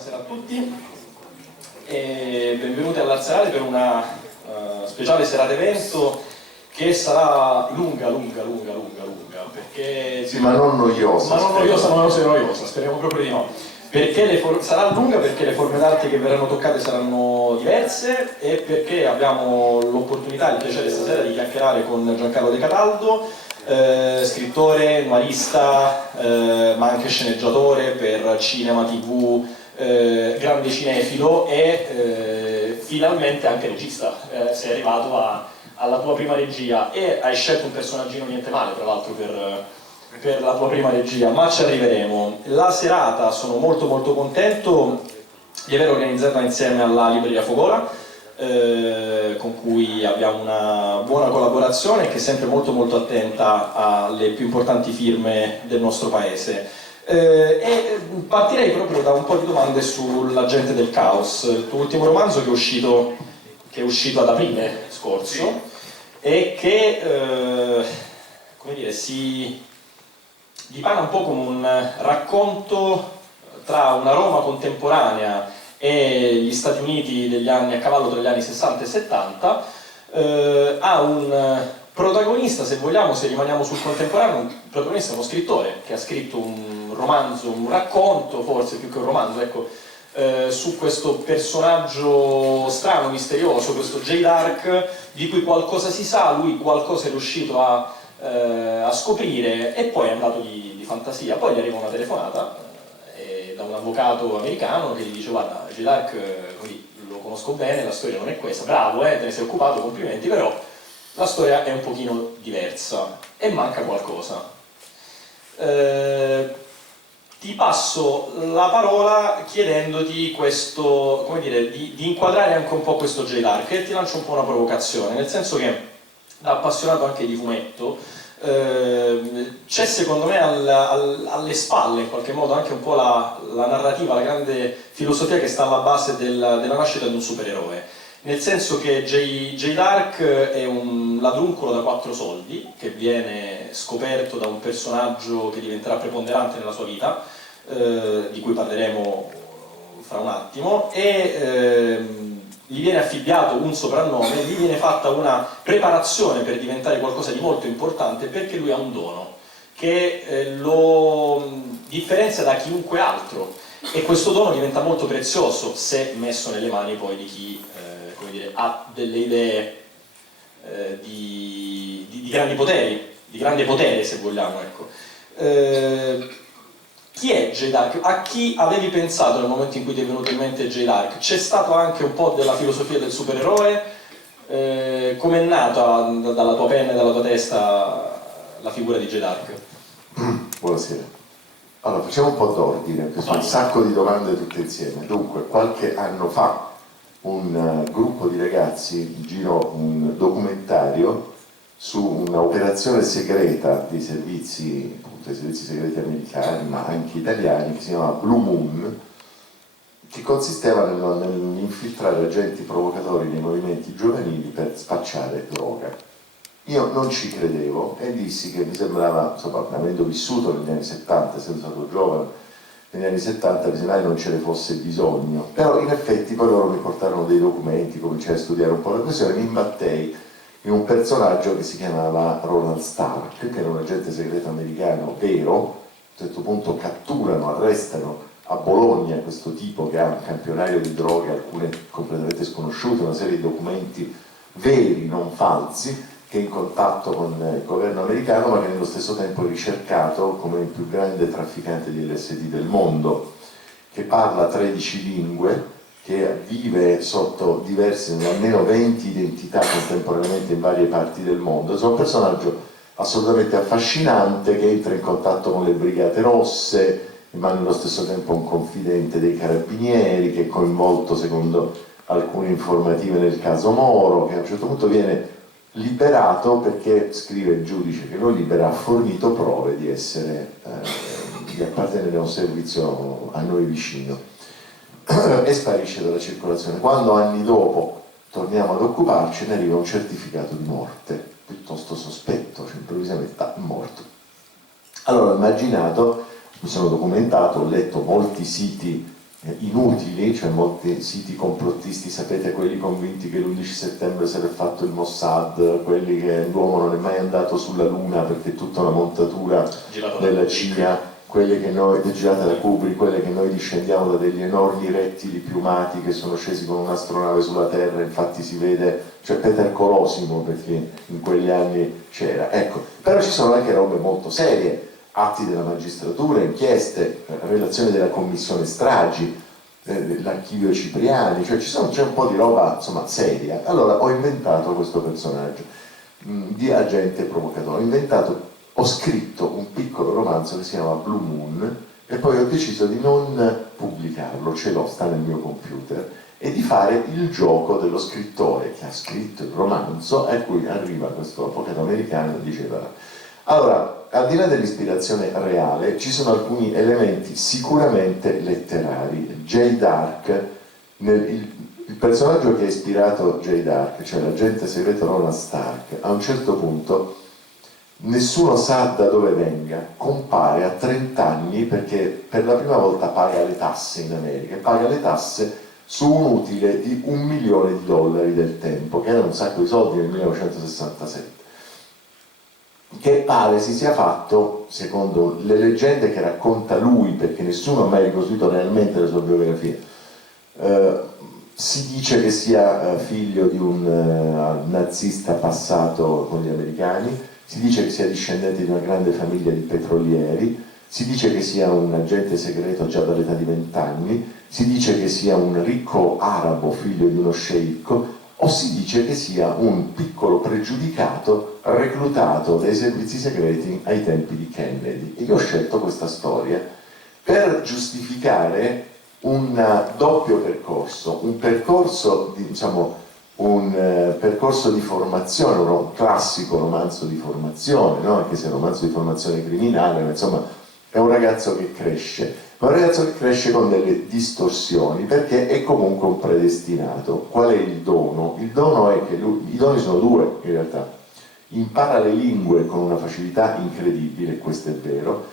Buonasera a tutti e benvenuti all'Arsenale per una speciale serata evento che sarà lunga perché sì, ma non noiosa. Ma non noiosa, speriamo proprio di no. Perché sarà lunga perché le forme d'arte che verranno toccate saranno diverse e perché abbiamo l'opportunità e il piacere stasera di chiacchierare con Giancarlo De Cataldo, scrittore, noirista, ma anche sceneggiatore per cinema, tv, grande cinefilo e finalmente anche regista. Sei arrivato alla tua prima regia e hai scelto un personaggino niente male, tra l'altro, per la tua prima regia, ma ci arriveremo. La serata sono molto contento di aver organizzata insieme alla Libreria Fogola, con cui abbiamo una buona collaborazione e che è sempre molto attenta alle più importanti firme del nostro paese. E partirei proprio da un po' di domande sull'Agente del Caos, il tuo ultimo romanzo che è uscito ad aprile scorso e che come dire, si dipana un po' come un racconto tra una Roma contemporanea e gli Stati Uniti degli anni, a cavallo tra gli anni 60 e 70, ha un protagonista, se vogliamo, se rimaniamo sul contemporaneo, un protagonista, uno scrittore che ha scritto un romanzo, un racconto, forse più che un romanzo, ecco, su questo personaggio strano, misterioso, questo J. Dark, di cui qualcosa si sa, lui qualcosa è riuscito a scoprire e poi è andato di fantasia. Poi gli arriva una telefonata da un avvocato americano che gli dice: guarda, J. Dark lo conosco bene, la storia non è questa, bravo, te ne sei occupato, complimenti, però la storia è un pochino diversa e manca qualcosa. Ti passo la parola chiedendoti questo, come dire, di inquadrare anche un po' questo J. Dark, e ti lancio un po' una provocazione, nel senso che, da appassionato anche di fumetto, c'è secondo me alle spalle in qualche modo anche un po' la narrativa, la grande filosofia che sta alla base della nascita di un supereroe, nel senso che J. Dark è un ladruncolo da 4 soldi che viene scoperto da un personaggio che diventerà preponderante nella sua vita, di cui parleremo fra un attimo, e gli viene affibbiato un soprannome, gli viene fatta una preparazione per diventare qualcosa di molto importante, perché lui ha un dono che lo differenzia da chiunque altro, e questo dono diventa molto prezioso se messo nelle mani poi di chi come dire, ha delle idee di grandi poteri, di grande potere, se vogliamo, ecco. Chi è J. Dark? A chi avevi pensato nel momento in cui ti è venuto in mente J. Dark? C'è stato anche un po' della filosofia del supereroe? Com'è nata dalla tua penna e dalla tua testa la figura di J. Dark? Buonasera. Allora, facciamo un po' d'ordine, perché sono un sacco di domande tutte insieme. Dunque, qualche anno fa un gruppo di ragazzi girò un documentario su un'operazione segreta dei servizi, appunto, dei servizi segreti americani, ma anche italiani, che si chiama Blue Moon, che consisteva nell'infiltrare agenti provocatori nei movimenti giovanili per spacciare droga. Io non ci credevo e dissi che mi sembrava, insomma, avendo vissuto negli anni 70, essendo stato giovane, negli anni 70 mi sembrava che non ce ne fosse bisogno, però in effetti poi loro mi portarono dei documenti, cominciai a studiare un po' la questione, mi imbattei in un personaggio che si chiamava Ronald Stark, che era un agente segreto americano vero. A un certo punto catturano, arrestano a Bologna questo tipo che ha un campionario di droghe, alcune completamente sconosciute, una serie di documenti veri, non falsi, che è in contatto con il governo americano, ma che nello stesso tempo è ricercato come il più grande trafficante di LSD del mondo, che parla 13 lingue, che vive sotto diverse, almeno 20 identità contemporaneamente in varie parti del mondo. È un personaggio assolutamente affascinante che entra in contatto con le Brigate Rosse, ma nello stesso tempo un confidente dei carabinieri, che è coinvolto secondo alcune informative nel caso Moro, che a un certo punto viene liberato perché, scrive il giudice che lo libera, ha fornito prove di appartenere a un servizio a noi vicino, e sparisce dalla circolazione. Quando anni dopo torniamo ad occuparci, ne arriva un certificato di morte piuttosto sospetto, cioè improvvisamente è morto. Allora ho immaginato, mi sono documentato, ho letto molti siti inutili, cioè molti siti complottisti, sapete, quelli convinti che l'11 settembre si era fatto il Mossad, quelli che l'uomo non è mai andato sulla Luna perché è tutta una montatura della CIA, quelle che noi, girate da Kubrick, quelle che noi discendiamo da degli enormi rettili piumati che sono scesi con un'astronave sulla Terra, infatti si vede, cioè Peter Colosimo, perché in quegli anni c'era, ecco. Però ci sono anche robe molto serie, atti della magistratura, inchieste, relazioni della commissione stragi, l'archivio Cipriani, cioè c'è un po' di roba insomma seria. Allora ho inventato questo personaggio di agente provocatore, ho scritto un piccolo romanzo che si chiama Blue Moon e poi ho deciso di non pubblicarlo, ce l'ho, sta nel mio computer, e di fare il gioco dello scrittore che ha scritto il romanzo a cui arriva questo avvocato americano e diceva. Allora, al di là dell'ispirazione reale, ci sono alcuni elementi sicuramente letterari. Jay Dark, il personaggio che ha ispirato Jay Dark, cioè l'agente segreto Roland Stark, a un certo punto, nessuno sa da dove venga, compare a 30 anni perché per la prima volta paga le tasse in America, paga le tasse su un utile di $1 milione del tempo, che era un sacco di soldi nel 1967. Che pare si sia fatto, secondo le leggende che racconta lui, perché nessuno ha mai ricostruito realmente la sua biografia, si dice che sia figlio di un nazista passato con gli americani, si dice che sia discendente di una grande famiglia di petrolieri, si dice che sia un agente segreto già dall'età di 20 anni, si dice che sia un ricco arabo figlio di uno sceicco, o si dice che sia un piccolo pregiudicato reclutato dai servizi segreti ai tempi di Kennedy. E io ho scelto questa storia per giustificare un doppio percorso, un percorso di, un percorso di formazione, un classico romanzo di formazione, no? Anche se è un romanzo di formazione criminale, ma insomma è un ragazzo che cresce. Ma un ragazzo che cresce con delle distorsioni, perché è comunque un predestinato. Qual è il dono? Il dono è che i doni sono due in realtà. Impara le lingue con una facilità incredibile, questo è vero,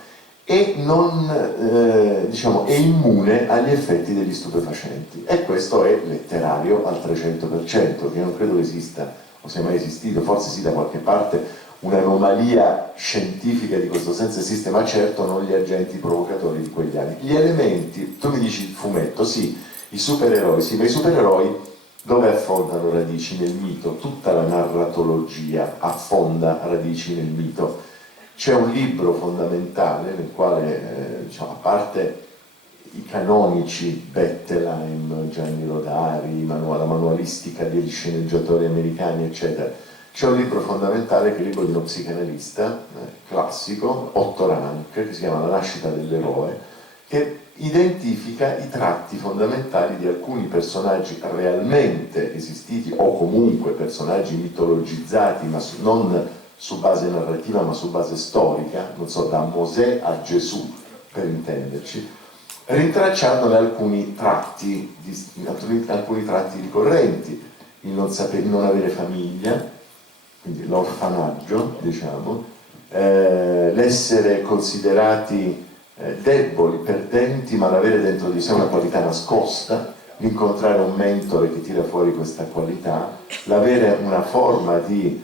e non, è immune agli effetti degli stupefacenti. E questo è letterario al 300%, che non credo esista, o sia mai esistito, forse sì da qualche parte. Un'anomalia scientifica di questo senso esiste, ma certo non gli agenti provocatori di quegli anni. Gli elementi, tu mi dici il fumetto, sì, i supereroi, sì, ma i supereroi dove affondano radici nel mito? Tutta la narratologia affonda radici nel mito. C'è un libro fondamentale nel quale, a parte i canonici, Bettelheim, Gianni Rodari, la manualistica degli sceneggiatori americani, eccetera, c'è un libro fondamentale che è il libro di uno psicanalista classico, Otto Rank, che si chiama La nascita dell'eroe, che identifica i tratti fondamentali di alcuni personaggi realmente esistiti o comunque personaggi mitologizzati, ma non su base narrativa ma su base storica, non so, da Mosè a Gesù, per intenderci, rintracciandone alcuni tratti ricorrenti, il non avere famiglia, quindi l'orfanaggio, l'essere considerati deboli, perdenti, ma l'avere dentro di sé una qualità nascosta, l'incontrare un mentore che tira fuori questa qualità, l'avere una forma di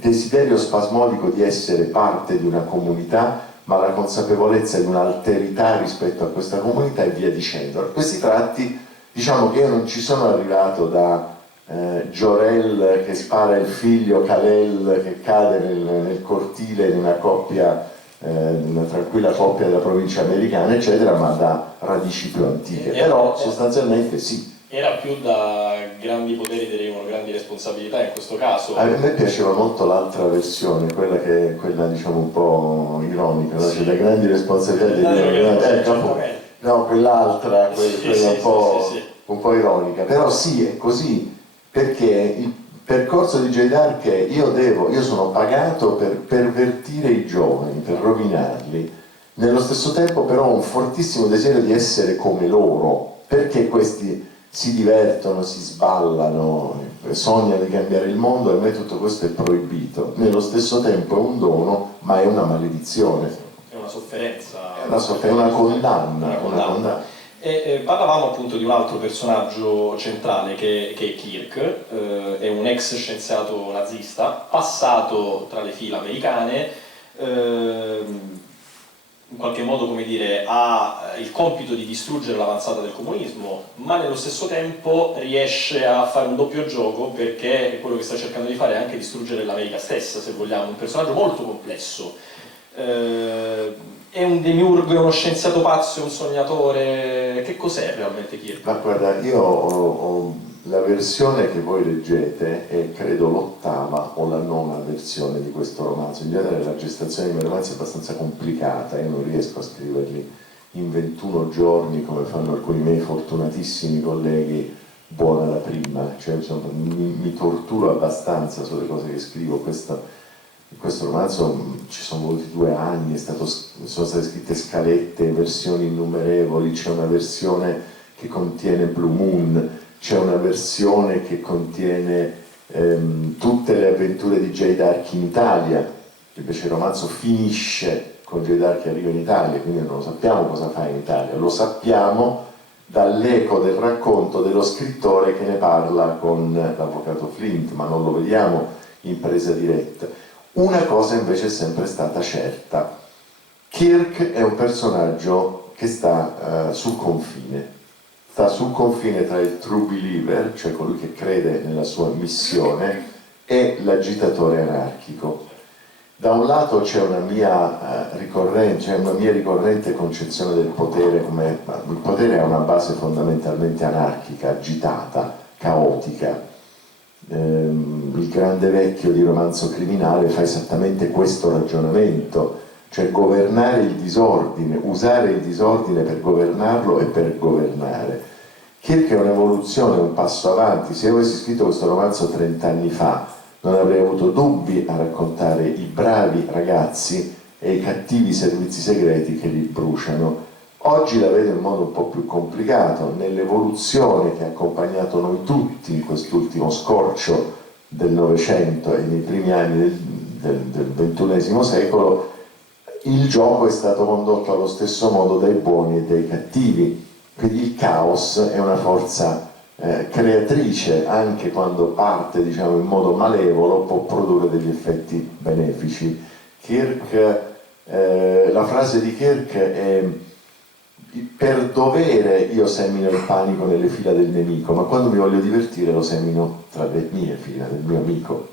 desiderio spasmodico di essere parte di una comunità, ma la consapevolezza di un'alterità rispetto a questa comunità e via dicendo. Questi tratti, diciamo che io non ci sono arrivato da Jor-El che spara il figlio, Kal-El che cade nel cortile di una coppia, una tranquilla coppia della provincia americana, eccetera, ma da radici più antiche. Però sostanzialmente sì. Era più da grandi poteri derivano grandi responsabilità in questo caso. A me piaceva molto l'altra versione, quella diciamo un po' ironica, no? Cioè da grandi responsabilità no, quell'altra, quella un po' ironica. Però sì, è così, perché il percorso di Jay Dark è io sono pagato per pervertire i giovani, per rovinarli. Nello stesso tempo però ho un fortissimo desiderio di essere come loro, perché questi si divertono, si sballano, sognano di cambiare il mondo, e a me tutto questo è proibito. Nello stesso tempo è un dono, ma è una maledizione. È una sofferenza. è una condanna. E parlavamo appunto di un altro personaggio centrale che è Kirk, è un ex scienziato nazista, passato tra le fila americane, in qualche modo, come dire, ha il compito di distruggere l'avanzata del comunismo, ma nello stesso tempo riesce a fare un doppio gioco, perché quello che sta cercando di fare è anche distruggere l'America stessa, se vogliamo, un personaggio molto complesso. È un demiurgo, è uno scienziato pazzo, è un sognatore? Che cos'è realmente Kirk? Ma guarda, io ho la versione che voi leggete è credo l'8ª o la 9ª versione di questo romanzo. In genere la gestazione di miei romanzi è abbastanza complicata, io non riesco a scriverli in 21 giorni come fanno alcuni miei fortunatissimi colleghi, buona la prima, cioè insomma, mi torturo abbastanza sulle cose che scrivo. In questo romanzo ci sono voluti 2 anni, sono state scritte scalette, versioni innumerevoli, c'è una versione che contiene Blue Moon, c'è una versione che contiene tutte le avventure di Jay Dark in Italia, invece il romanzo finisce con Jay Dark che arriva in Italia, quindi non lo sappiamo cosa fa in Italia, lo sappiamo dall'eco del racconto dello scrittore che ne parla con l'avvocato Flint, ma non lo vediamo in presa diretta. Una cosa invece è sempre stata certa: Kirk è un personaggio che sta sul confine tra il true believer, cioè colui che crede nella sua missione, e l'agitatore anarchico. Da un lato c'è una mia ricorrente concezione del potere come il potere ha una base fondamentalmente anarchica, agitata, caotica. Il grande vecchio di Romanzo criminale fa esattamente questo ragionamento, cioè governare il disordine, usare il disordine per governarlo e per governare. Kirk è un'evoluzione, un passo avanti. Se io avessi scritto questo romanzo 30 anni fa non avrei avuto dubbi a raccontare i bravi ragazzi e i cattivi servizi segreti che li bruciano. Oggi la vedo in modo un po' più complicato, nell'evoluzione che ha accompagnato noi tutti in quest'ultimo scorcio del Novecento e nei primi anni del XXI secolo. Il gioco è stato condotto allo stesso modo dai buoni e dai cattivi, quindi il caos è una forza creatrice, anche quando parte, diciamo, in modo malevolo, può produrre degli effetti benefici. La frase di Kirk è: per dovere io semino il panico nelle fila del nemico, ma quando mi voglio divertire lo semino tra le mie fila, del mio amico.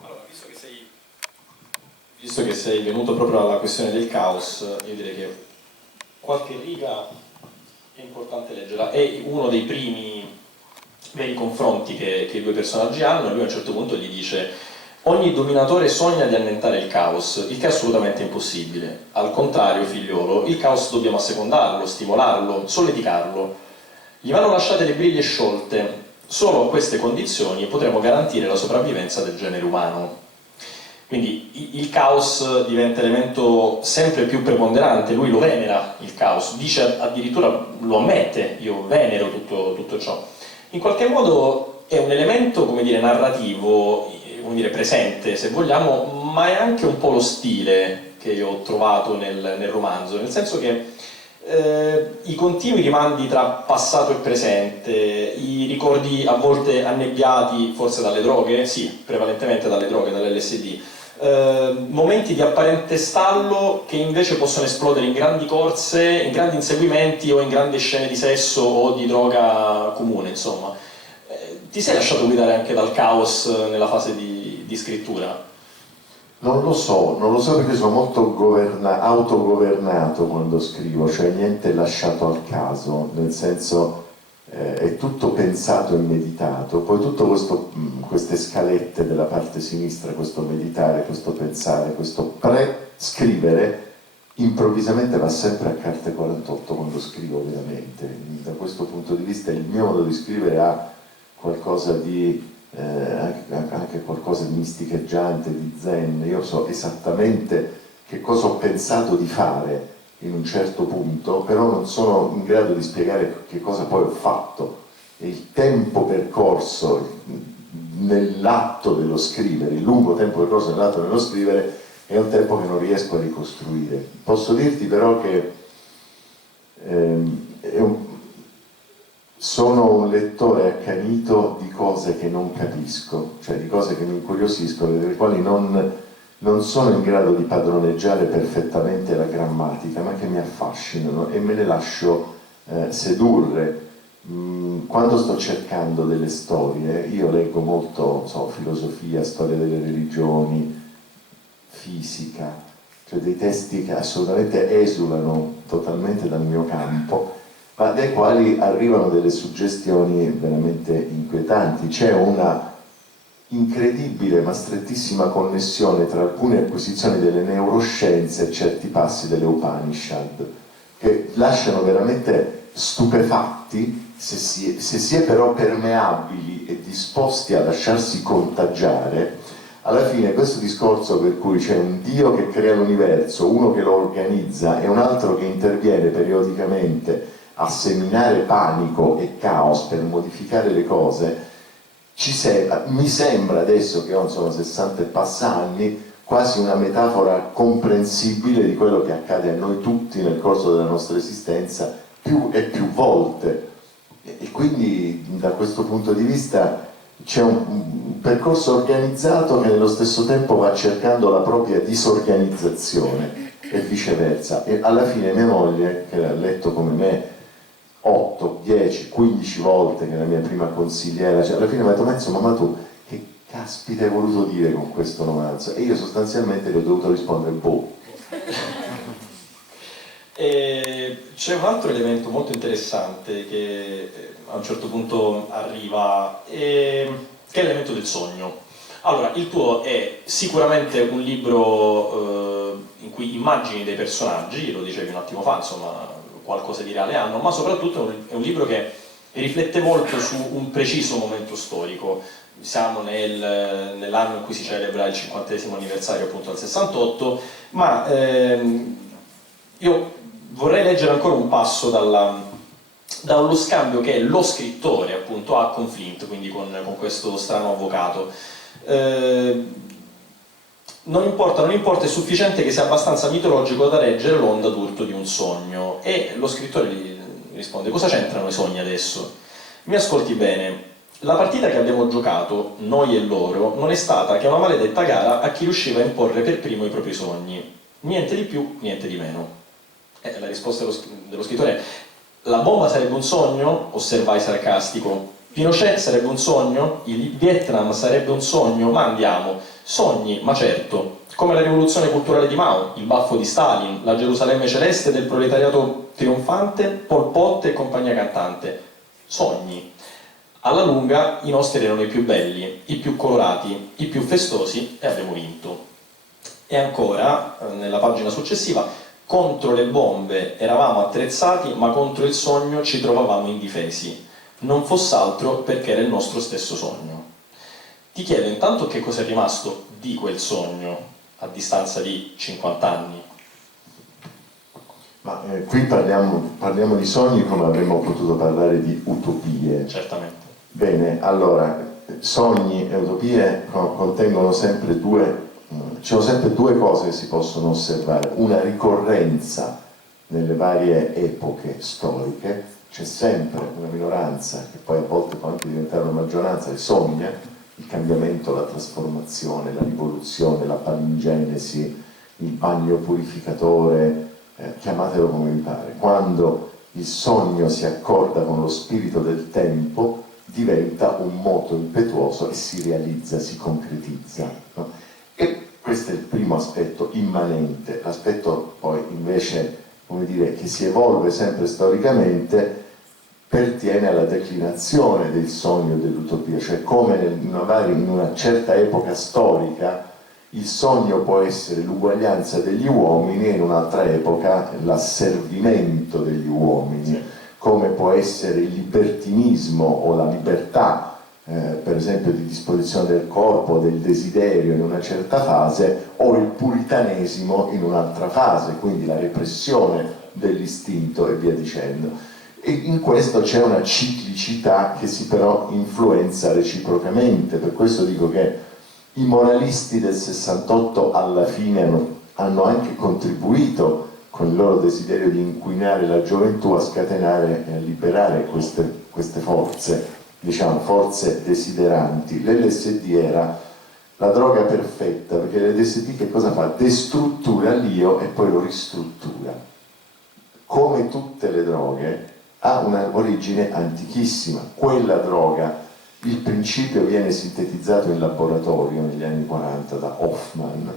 Allora, visto che sei venuto proprio alla questione del caos, io direi che qualche riga è importante leggerla. È uno dei primi veri confronti che i 2 personaggi hanno, e lui a un certo punto gli dice: ogni dominatore sogna di annientare il caos, il che è assolutamente impossibile. Al contrario, figliolo, il caos dobbiamo assecondarlo, stimolarlo, solleticarlo. Gli vanno lasciate le briglie sciolte. Solo a queste condizioni potremo garantire la sopravvivenza del genere umano. Quindi il caos diventa elemento sempre più preponderante, lui lo venera il caos, dice addirittura, lo ammette: io venero tutto ciò. In qualche modo è un elemento, come dire, narrativo, come dire, presente, se vogliamo, ma è anche un po' lo stile che io ho trovato nel romanzo, nel senso che i continui rimandi tra passato e presente, i ricordi a volte annebbiati, forse dalle droghe, sì, prevalentemente dalle droghe, dall'LSD, momenti di apparente stallo che invece possono esplodere in grandi corse, in grandi inseguimenti o in grandi scene di sesso o di droga comune, insomma. Ti sei lasciato guidare anche dal caos nella fase di scrittura? Non lo so perché sono molto autogovernato quando scrivo, cioè niente lasciato al caso, nel senso è tutto pensato e meditato. Poi tutte queste scalette della parte sinistra, questo meditare, questo pensare, questo prescrivere, improvvisamente va sempre a carte 48 quando scrivo veramente. Da questo punto di vista il mio modo di scrivere ha qualcosa di anche qualcosa di misticheggiante, di zen. Io so esattamente che cosa ho pensato di fare in un certo punto, però non sono in grado di spiegare che cosa poi ho fatto. E il tempo percorso nell'atto dello scrivere, il lungo tempo percorso nell'atto dello scrivere, è un tempo che non riesco a ricostruire. Posso dirti però che sono un lettore accanito di cose che non capisco, cioè di cose che mi incuriosiscono, delle quali non sono in grado di padroneggiare perfettamente la grammatica, ma che mi affascinano e me ne lascio sedurre. Quando sto cercando delle storie, io leggo molto, filosofia, storia delle religioni, fisica, cioè dei testi che assolutamente esulano totalmente dal mio campo, ma dai quali arrivano delle suggestioni veramente inquietanti. C'è una incredibile ma strettissima connessione tra alcune acquisizioni delle neuroscienze e certi passi delle Upanishad, che lasciano veramente stupefatti se si è però permeabili e disposti a lasciarsi contagiare. Alla fine questo discorso per cui c'è un Dio che crea l'universo, uno che lo organizza e un altro che interviene periodicamente a seminare panico e caos per modificare le cose, mi sembra adesso che ho 60 e passa anni, quasi una metafora comprensibile di quello che accade a noi tutti nel corso della nostra esistenza più e più volte. E quindi da questo punto di vista c'è un percorso organizzato che nello stesso tempo va cercando la propria disorganizzazione e viceversa. E alla fine mia moglie, che ha letto come me 8, 10, 15 volte, che è la mia prima consigliera, cioè alla fine mi ha detto: ma insomma, ma tu che caspita hai voluto dire con questo romanzo? E io sostanzialmente le ho dovuto rispondere: boh. C'è un altro elemento molto interessante che a un certo punto arriva, che è l'elemento del sogno. Allora, il tuo è sicuramente un libro in cui immagini dei personaggi, lo dicevi un attimo fa, insomma, qualcosa di reale hanno, ma soprattutto è un libro che riflette molto su un preciso momento storico. Siamo nell'anno in cui si celebra il 50° anniversario appunto del 68, ma io vorrei leggere ancora un passo dallo scambio che lo scrittore appunto ha con Flint, quindi con questo strano avvocato. Non importa, è sufficiente che sia abbastanza mitologico da reggere l'onda d'urto di un sogno. E lo scrittore gli risponde: cosa c'entrano i sogni adesso? Mi ascolti bene, la partita che abbiamo giocato, noi e loro, non è stata che una maledetta gara a chi riusciva a imporre per primo i propri sogni. Niente di più, niente di meno. La risposta dello scrittore è: la bomba sarebbe un sogno? Osservai sarcastico. Pinochet sarebbe un sogno? Il Vietnam sarebbe un sogno? Ma andiamo. Sogni, ma certo. Come la rivoluzione culturale di Mao, il baffo di Stalin, la Gerusalemme celeste del proletariato trionfante, Pol Pot e compagnia cantante. Sogni. Alla lunga i nostri erano i più belli, i più colorati, i più festosi e abbiamo vinto. E ancora, nella pagina successiva: contro le bombe eravamo attrezzati, ma contro il sogno ci trovavamo indifesi. Non fosse altro perché era il nostro stesso sogno. Ti chiedo intanto che cosa è rimasto di quel sogno a distanza di 50 anni. Ma qui parliamo di sogni come avremmo potuto parlare di utopie. Certamente. Bene, allora, sogni e utopie contengono sempre ci sono sempre due cose che si possono osservare: una ricorrenza nelle varie epoche storiche, c'è sempre una minoranza, che poi a volte può anche diventare una maggioranza, che sogna il cambiamento, la trasformazione, la rivoluzione, la palingenesi, il bagno purificatore, chiamatelo come vi pare. Quando il sogno si accorda con lo spirito del tempo, diventa un moto impetuoso e si realizza, si concretizza, no? E questo è il primo aspetto immanente. L'aspetto poi invece, come dire, che si evolve sempre storicamente, pertiene alla declinazione del sogno dell'utopia, cioè come in una certa epoca storica il sogno può essere l'uguaglianza degli uomini e in un'altra epoca l'asservimento degli uomini, come può essere il libertinismo o la libertà, per esempio di disposizione del corpo, del desiderio in una certa fase, o il puritanesimo in un'altra fase, quindi la repressione dell'istinto e via dicendo. E in questo c'è una ciclicità che si però influenza reciprocamente. Per questo dico che I moralisti del 68 alla fine hanno anche contribuito con il loro desiderio di inquinare la gioventù a scatenare e a liberare queste forze, diciamo forze desideranti. L'LSD era la droga perfetta, perché l'LSD che cosa fa? Destruttura l'io e poi lo ristruttura. Come tutte le droghe ha un'origine antichissima. Quella droga, il principio viene sintetizzato in laboratorio negli anni 40 da Hoffman,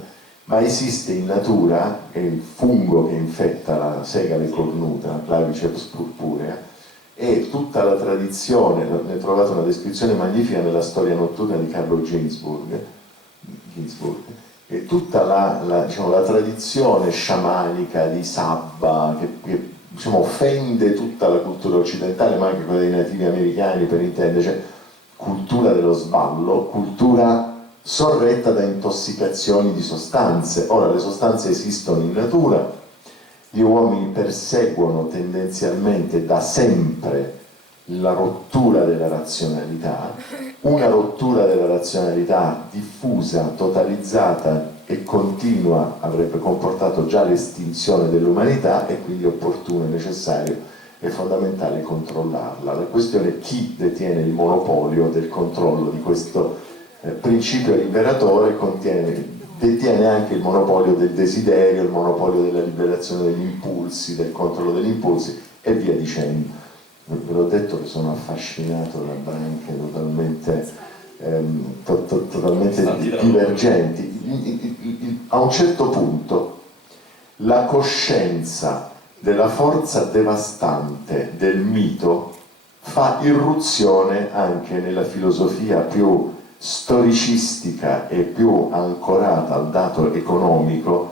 ma esiste in natura, è il fungo che infetta la segale cornuta, Claviceps purpurea, e tutta la tradizione, ne ho trovato una descrizione magnifica nella storia notturna di Carlo Ginzburg, e tutta diciamo, la tradizione sciamanica di Sabba che diciamo, offende tutta la cultura occidentale, ma anche quella dei nativi americani, per intendere, cioè, cultura dello sballo, cultura sorretta da intossicazioni di sostanze. Ora, le sostanze esistono in natura, gli uomini perseguono tendenzialmente da sempre la rottura della razionalità, una rottura della razionalità diffusa, totalizzata e continua avrebbe comportato già l'estinzione dell'umanità, e quindi è opportuno, necessario e fondamentale controllarla. La questione è chi detiene il monopolio del controllo di questo principio liberatore, detiene anche il monopolio del desiderio, il monopolio della liberazione degli impulsi, del controllo degli impulsi e via dicendo. Ve l'ho detto che sono affascinato da branche totalmente divergenti. A un certo punto la coscienza della forza devastante del mito fa irruzione anche nella filosofia più storicistica e più ancorata al dato economico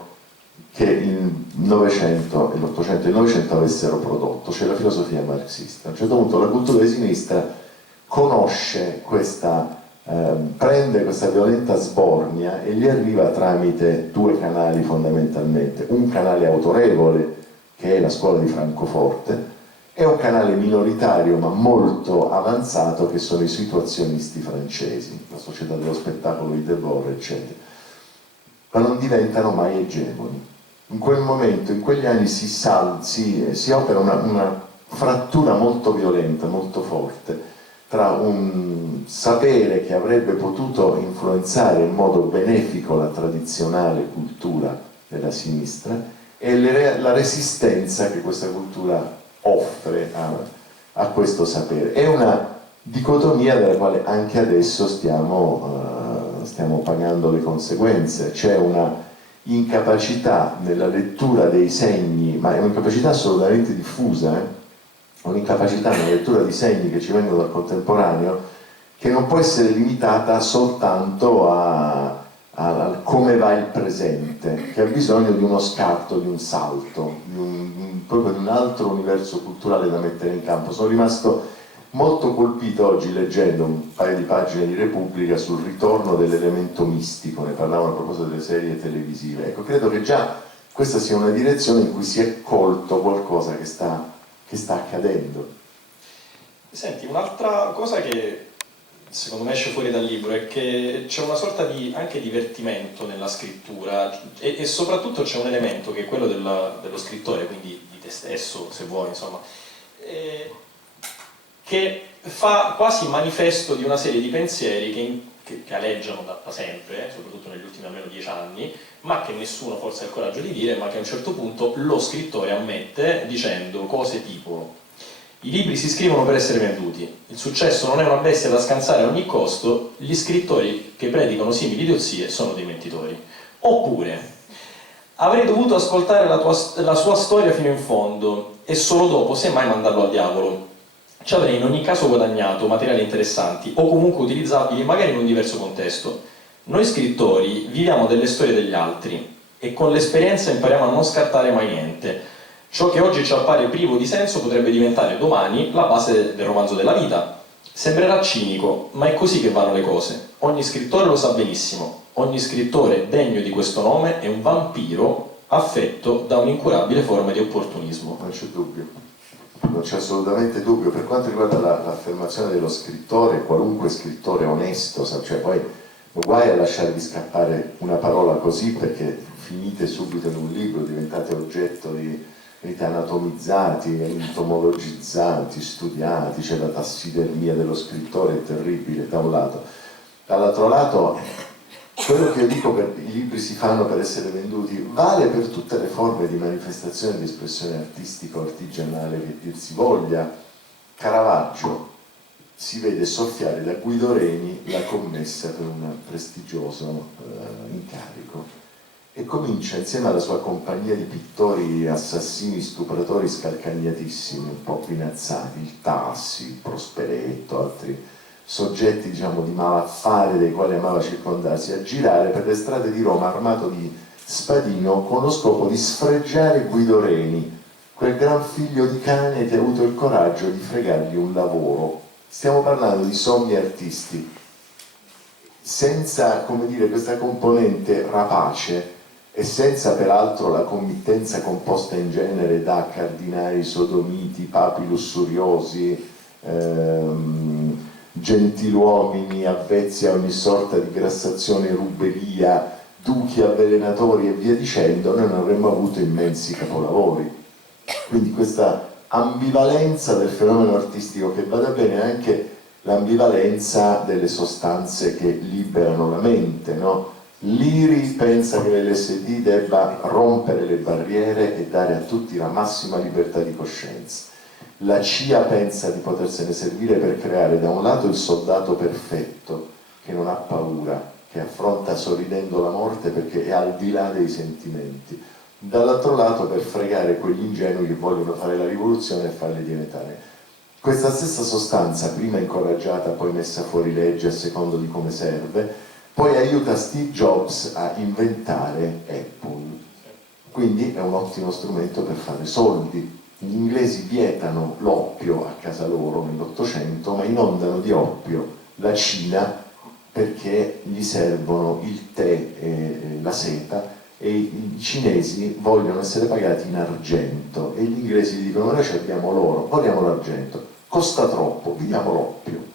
che il Novecento e l'Ottocento e il Novecento avessero prodotto, cioè la filosofia marxista. A un certo punto la cultura di sinistra conosce prende questa violenta sbornia e gli arriva tramite due canali fondamentalmente: un canale autorevole che è la scuola di Francoforte e un canale minoritario ma molto avanzato che sono i situazionisti francesi, la società dello spettacolo di Debord, eccetera, ma non diventano mai egemoni. In quel momento, in quegli anni si opera una frattura molto violenta, molto forte tra un sapere che avrebbe potuto influenzare in modo benefico la tradizionale cultura della sinistra e la resistenza che questa cultura offre a questo sapere. È una dicotomia della quale anche adesso stiamo pagando le conseguenze. C'è una incapacità nella lettura dei segni, ma è un'incapacità assolutamente diffusa, un'incapacità nella lettura di segni che ci vengono dal contemporaneo, che non può essere limitata soltanto a come va il presente, che ha bisogno di uno scarto, di un salto, proprio di un altro universo culturale da mettere in campo. Sono rimasto molto colpito oggi leggendo un paio di pagine di Repubblica sul ritorno dell'elemento mistico, ne parlavano a proposito delle serie televisive. Ecco, credo che già questa sia una direzione in cui si è colto qualcosa che sta accadendo. Senti, un'altra cosa che secondo me esce fuori dal libro è che c'è una sorta di anche divertimento nella scrittura e soprattutto c'è un elemento che è quello dello scrittore, quindi di te stesso, se vuoi, insomma, che fa quasi manifesto di una serie di pensieri che aleggiano da sempre, soprattutto negli ultimi almeno 10 anni, ma che nessuno forse ha il coraggio di dire, ma che a un certo punto lo scrittore ammette dicendo cose tipo: i libri si scrivono per essere venduti, il successo non è una bestia da scansare a ogni costo, gli scrittori che predicano simili idiozie sono dei mentitori. Oppure: avrei dovuto ascoltare la sua storia fino in fondo e solo dopo semmai mandarlo al diavolo. Ci avrei in ogni caso guadagnato materiali interessanti o comunque utilizzabili magari in un diverso contesto. Noi scrittori viviamo delle storie degli altri e con l'esperienza impariamo a non scartare mai niente. Ciò che oggi ci appare privo di senso potrebbe diventare domani la base del romanzo della vita. Sembrerà cinico, ma è così che vanno le cose. Ogni scrittore lo sa benissimo. Ogni scrittore degno di questo nome è un vampiro affetto da un'incurabile forma di opportunismo. Non c'è dubbio, non c'è assolutamente dubbio. Per quanto riguarda l'affermazione dello scrittore, qualunque scrittore onesto, cioè poi Guai a lasciarvi scappare una parola così, perché finite subito in un libro, diventate oggetto venite anatomizzati, entomologizzati, studiati, c'è la tassidermia dello scrittore, è terribile da un lato. Dall'altro lato, quello che io dico, per i libri si fanno per essere venduti, vale per tutte le forme di manifestazione di espressione artistica o artigianale che dir si voglia. Caravaggio si vede soffiare da Guido Reni la commessa per un prestigioso incarico e comincia, insieme alla sua compagnia di pittori assassini, stupratori scalcagnatissimi, un po' pinazzati, il Tassi, il Prosperetto, altri soggetti diciamo di malaffare dei quali amava circondarsi, a girare per le strade di Roma armato di spadino con lo scopo di sfregiare Guido Reni, quel gran figlio di cane che ha avuto il coraggio di fregargli un lavoro. Stiamo parlando di sommi artisti, senza, come dire, questa componente rapace e senza peraltro la committenza composta in genere da cardinali sodomiti, papi lussuriosi, gentiluomini avvezzi a ogni sorta di grassazione e ruberia, duchi avvelenatori e via dicendo, noi non avremmo avuto immensi capolavori. Quindi questa ambivalenza del fenomeno artistico, che vada bene anche l'ambivalenza delle sostanze che liberano la mente, no? L'IRI pensa che l'LSD debba rompere le barriere e dare a tutti la massima libertà di coscienza. La CIA pensa di potersene servire per creare da un lato il soldato perfetto, che non ha paura, che affronta sorridendo la morte perché è al di là dei sentimenti, dall'altro lato per fregare quegli ingenui che vogliono fare la rivoluzione e farli diventare. Questa stessa sostanza, prima incoraggiata, poi messa fuori legge a secondo di come serve, poi aiuta Steve Jobs a inventare Apple. Quindi è un ottimo strumento per fare soldi. Gli inglesi vietano l'oppio a casa loro nell'Ottocento, ma inondano di oppio la Cina perché gli servono il tè e la seta, e i cinesi vogliono essere pagati in argento e gli inglesi gli dicono: noi ci abbiamo l'oro, vogliamo l'argento, costa troppo, vi diamo l'oppio.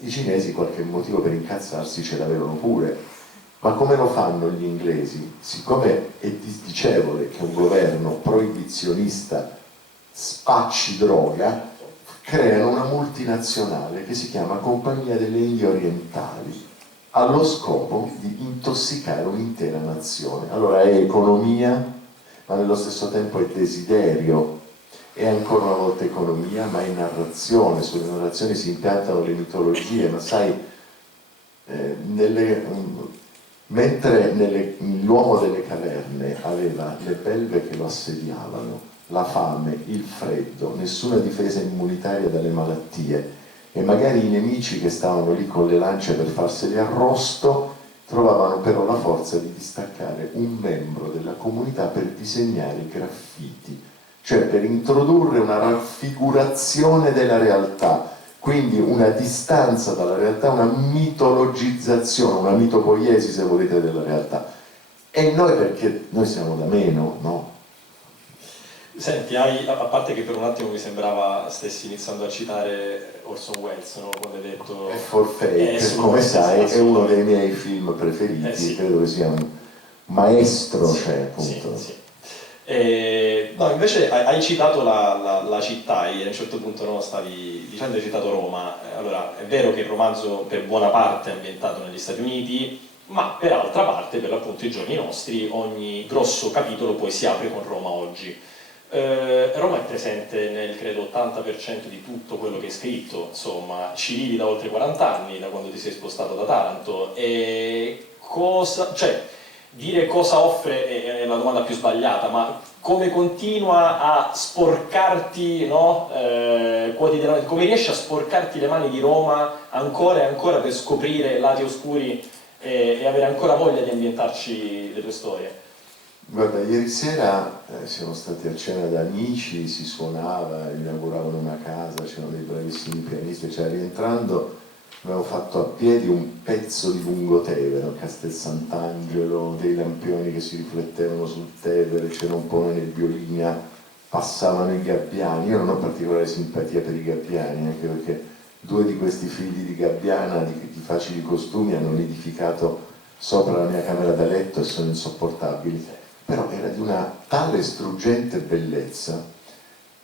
I cinesi qualche motivo per incazzarsi ce l'avevano pure, ma come lo fanno gli inglesi? Siccome è disdicevole che un governo proibizionista spacci droga, creano una multinazionale che si chiama Compagnia delle Indie Orientali, allo scopo di intossicare un'intera nazione. Allora è economia, ma nello stesso tempo è desiderio, è ancora una volta economia, ma è narrazione. Sulle narrazioni si impiantano le mitologie, ma sai, mentre l'uomo delle caverne aveva le belve che lo assediavano, la fame, il freddo, nessuna difesa immunitaria dalle malattie, e magari i nemici che stavano lì con le lance per farseli arrosto trovavano però la forza di distaccare un membro della comunità per disegnare graffiti, cioè per introdurre una raffigurazione della realtà, quindi una distanza dalla realtà, una mitologizzazione, una mitopoiesi se volete della realtà. E noi perché noi siamo da meno, no? Senti, a parte che per un attimo mi sembrava stessi iniziando a citare Orson Welles, no? Quando hai detto... For Fate, come sai, è uno dei miei film preferiti, sì. Credo che sia un maestro, sì, cioè appunto... Sì. No, invece hai citato la città, e a un certo punto no, stavi dicendo, hai citato Roma. Allora, è vero che il romanzo per buona parte è ambientato negli Stati Uniti, ma per altra parte, per l'appunto i giorni nostri, ogni grosso capitolo poi si apre con Roma oggi. Roma è presente nel, credo, 80% di tutto quello che è scritto, insomma, ci vivi da oltre 40 anni, da quando ti sei spostato da Taranto, e dire cosa offre è la domanda più sbagliata, ma come continua a sporcarti, no? Quotidianamente, come riesci a sporcarti le mani di Roma ancora e ancora per scoprire lati oscuri e avere ancora voglia di ambientarci le tue storie? Guarda, ieri sera siamo stati a cena da amici, si suonava, inauguravano una casa, c'erano dei bravissimi pianisti, cioè rientrando abbiamo fatto a piedi un pezzo di Lungotevere, Castel Sant'Angelo, dei lampioni che si riflettevano sul Tevere, c'era un po' una nebbiolina, passavano i gabbiani. Io non ho particolare simpatia per i gabbiani, anche perché due di questi figli di Gabbiana di facili costumi hanno nidificato sopra la mia camera da letto e sono insopportabili, però era di una tale struggente bellezza,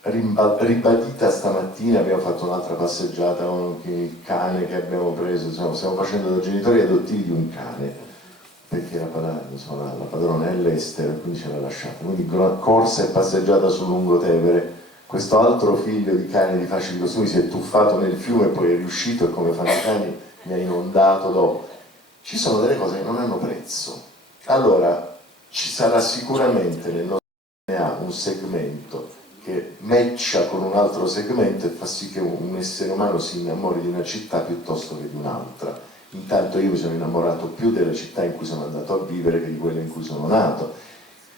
ribadita stamattina. Abbiamo fatto un'altra passeggiata con il cane che abbiamo preso, insomma, stiamo facendo da genitori adottivi di un cane, perché la padrona è all'estero e quindi ce l'ha lasciata, quindi corsa e passeggiata sul lungotevere. Questo altro figlio di cane di facili costumi si è tuffato nel fiume e poi è riuscito, e come fanno i cani mi ha inondato dopo. Ci sono delle cose che non hanno prezzo. Allora ci sarà sicuramente nel nostro DNA un segmento che matcha con un altro segmento e fa sì che un essere umano si innamori di una città piuttosto che di un'altra. Intanto io mi sono innamorato più della città in cui sono andato a vivere che di quella in cui sono nato,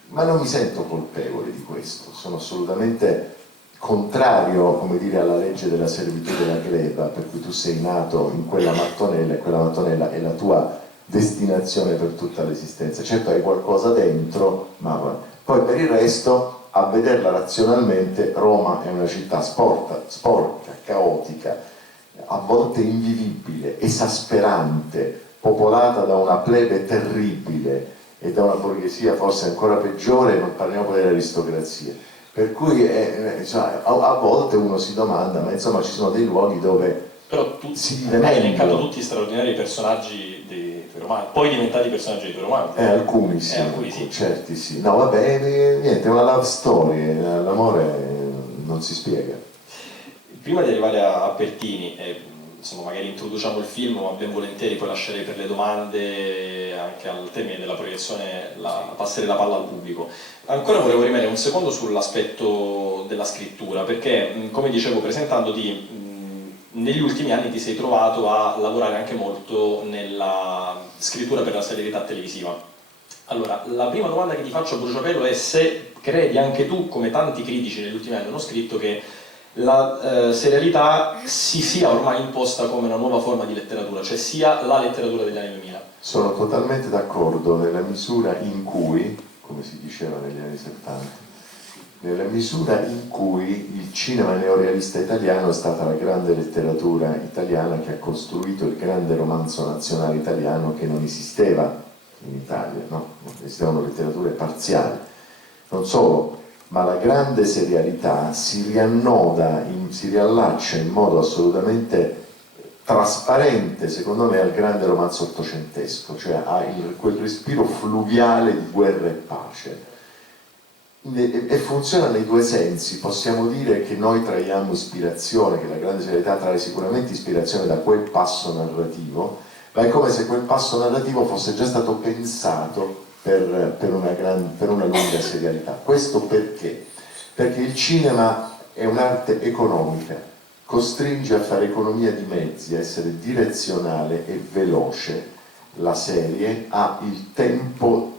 ma non mi sento colpevole di questo, sono assolutamente contrario, come dire, alla legge della servitù della gleba, per cui tu sei nato in quella mattonella e quella mattonella è la tua destinazione per tutta l'esistenza. Certo hai qualcosa dentro, ma poi per il resto, a vederla razionalmente, Roma è una città sporca, caotica, a volte invivibile, esasperante, popolata da una plebe terribile e da una borghesia forse ancora peggiore, non parliamo poi dell'aristocrazia. Per cui insomma, a volte uno si domanda, ma insomma ci sono dei luoghi dove però si vive hai elencato meglio. tutti straordinari personaggi dei tuoi romanzi, poi diventati personaggi dei tuoi romanzi. Alcuni sì, alcuni sì. certi sì. No vabbè, niente, è una love story, l'amore non si spiega. Prima di arrivare a Pertini, insomma, magari introduciamo il film, ma ben volentieri poi lascerei per le domande, anche al termine della proiezione, passerei la palla al pubblico. Ancora volevo rimanere un secondo sull'aspetto della scrittura, perché, come dicevo presentandoti, negli ultimi anni ti sei trovato a lavorare anche molto nella scrittura per la serialità televisiva. Allora, la prima domanda che ti faccio a bruciapelo è se credi anche tu, come tanti critici negli ultimi anni hanno scritto, che la serialità si sia ormai imposta come una nuova forma di letteratura, cioè sia la letteratura degli anni 2000. Sono totalmente d'accordo nella misura in cui, come si diceva negli anni 70, nella misura in cui il cinema neorealista italiano è stata la grande letteratura italiana che ha costruito il grande romanzo nazionale italiano che non esisteva in Italia, no? Esistevano letterature parziali. Non solo, ma la grande serialità si riannoda, si riallaccia in modo assolutamente trasparente, secondo me, al grande romanzo ottocentesco, cioè ha quel respiro fluviale di guerra e pace. E funziona nei due sensi. Possiamo dire che noi traiamo ispirazione, che la grande serialità trae sicuramente ispirazione da quel passo narrativo, ma è come se quel passo narrativo fosse già stato pensato per una lunga serialità. Questo perché? Perché il cinema è un'arte economica, costringe a fare economia di mezzi, a essere direzionale e veloce. La serie ha il tempo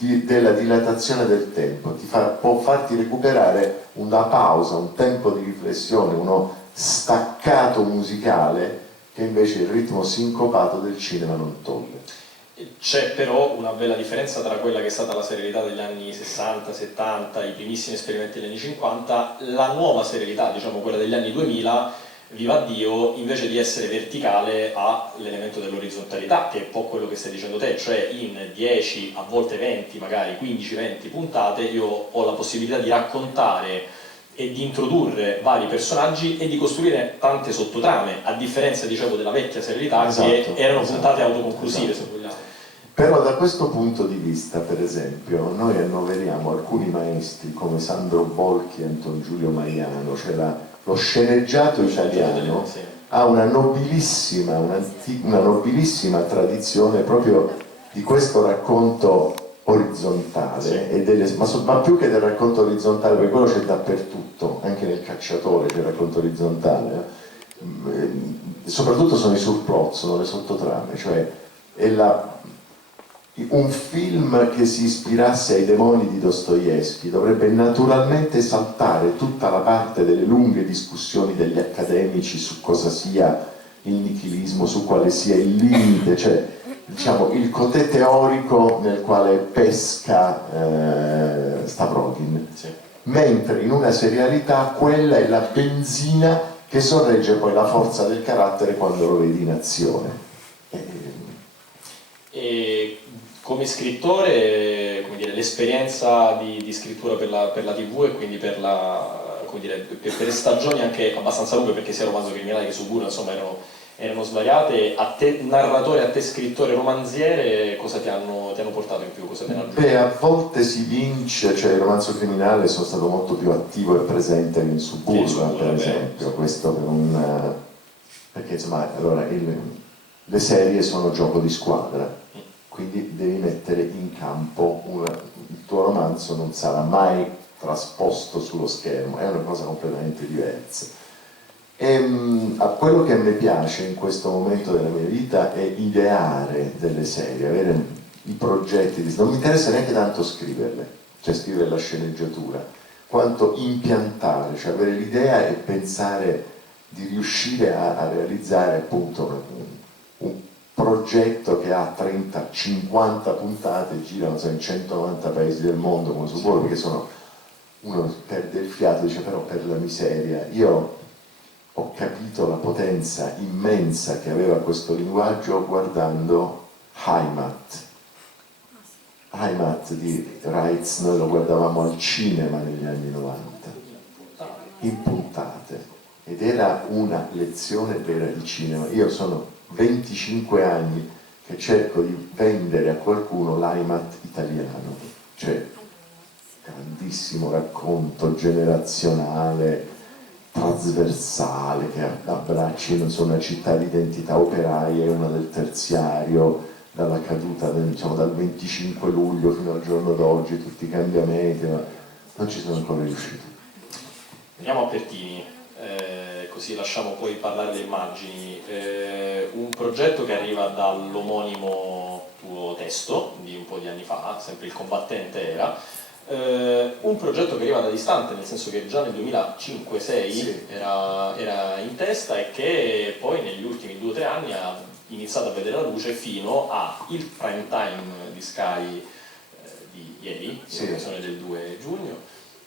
della dilatazione del tempo, può farti recuperare una pausa, un tempo di riflessione, uno staccato musicale che invece il ritmo sincopato del cinema non toglie. C'è però una bella differenza tra quella che è stata la serialità degli anni 60, 70, i primissimi esperimenti degli anni 50, la nuova serialità, diciamo quella degli anni 2000, viva Dio, invece di essere verticale ha l'elemento dell'orizzontalità, che è un po' quello che stai dicendo te, cioè in 10, a volte 20, magari 15-20 puntate io ho la possibilità di raccontare e di introdurre vari personaggi e di costruire tante sottotrame, a differenza, dicevo, della vecchia serialità, che erano puntate autoconclusive, se vogliamo. Però da questo punto di vista, per esempio, noi annoveriamo alcuni maestri come Sandro Bolchi e Anton Giulio Maiano, cioè lo sceneggiato italiano ha una nobilissima tradizione proprio di questo racconto orizzontale, ma più che del racconto orizzontale, perché quello c'è dappertutto, anche nel Cacciatore c'è il racconto orizzontale, soprattutto sono i surplot, sono le sottotrame, cioè un film che si ispirasse ai demoni di Dostoevskij dovrebbe naturalmente saltare tutta la parte delle lunghe discussioni degli accademici su cosa sia il nichilismo, su quale sia il limite, cioè diciamo il cotè teorico nel quale pesca Stavrokin, mentre in una serialità quella è la benzina che sorregge poi la forza del carattere quando lo vedi in azione. E come scrittore, come dire, l'esperienza di scrittura per la TV e quindi per le stagioni anche abbastanza lunghe, perché sia Romanzo Criminale che Suburra, insomma, erano svariate. A te narratore, a te scrittore, romanziere, cosa ti hanno portato in più? Cosa ti hanno aggiunto? Beh, a volte si vince, cioè il Romanzo Criminale sono stato molto più attivo e presente in Suburra, per esempio, questo perché insomma, allora, le serie sono gioco di squadra, quindi devi mettere in campo il tuo romanzo non sarà mai trasposto sullo schermo, è una cosa completamente diversa. A quello che a me piace in questo momento della mia vita è ideare delle serie, avere i progetti, non mi interessa neanche tanto scriverle, cioè scrivere la sceneggiatura, quanto impiantare, cioè avere l'idea e pensare di riuscire a realizzare appunto un progetto che ha 30-50 puntate, girano in 190 paesi del mondo come Suburra, perché uno perde il fiato, dice però per la miseria, io ho capito la potenza immensa che aveva questo linguaggio guardando Heimat di Reitz, noi lo guardavamo al cinema negli anni 90, in puntate, ed era una lezione vera di cinema. Io sono 25 anni che cerco di vendere a qualcuno l'Heimat italiano, cioè grandissimo racconto generazionale, trasversale, che abbracci una città di identità operaia e una del terziario, dalla caduta dal 25 luglio fino al giorno d'oggi, tutti i cambiamenti, ma non ci sono ancora riuscito. Veniamo a Pertini, così lasciamo poi parlare le immagini. Un progetto che arriva dall'omonimo tuo testo di un po' di anni fa, sempre Il combattente era, un progetto che arriva da distante, nel senso che già nel 2005-6 sì, era in testa e che poi negli ultimi 2 o 3 anni ha iniziato a vedere la luce fino al prime time di Sky di ieri, sì, in occasione del 2 giugno,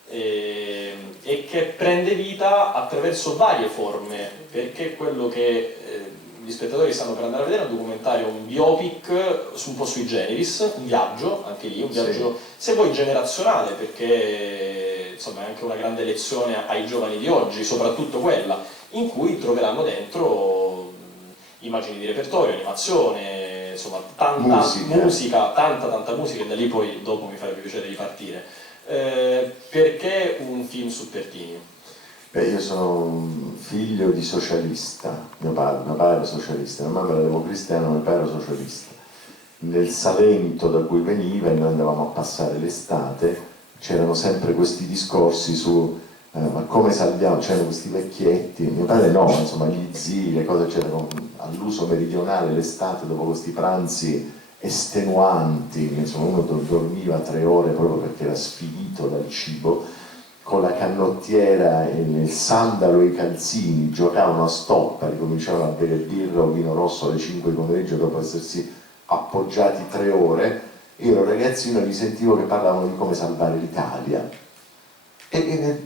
e che prende vita attraverso varie forme, perché quello che gli spettatori stanno per andare a vedere è un documentario, un biopic un po' sui generis, un viaggio, anche lì, un viaggio, sì, se vuoi generazionale, perché insomma è anche una grande lezione ai giovani di oggi, soprattutto quella, in cui troveranno dentro immagini di repertorio, animazione, insomma tanta musica, tanta musica, e da lì poi dopo mi farebbe piacere ripartire. Perché un film su Pertini? Beh, io sono figlio di socialista, mio padre era socialista, mia mamma era democristiana, mio padre era socialista. Nel Salento da cui veniva, e noi andavamo a passare l'estate, c'erano sempre questi discorsi su ma come salviamo, c'erano questi vecchietti, mio padre no, insomma gli zii, le cose c'erano all'uso meridionale l'estate dopo questi pranzi estenuanti, insomma uno dormiva 3 ore proprio perché era sfinito dal cibo, con la canottiera e il sandalo e i calzini, giocavano a stoppa, ricominciavano a bere birra o vino rosso alle 5 di pomeriggio dopo essersi appoggiati 3 ore. Io ero ragazzino e li sentivo che parlavano di come salvare l'Italia. E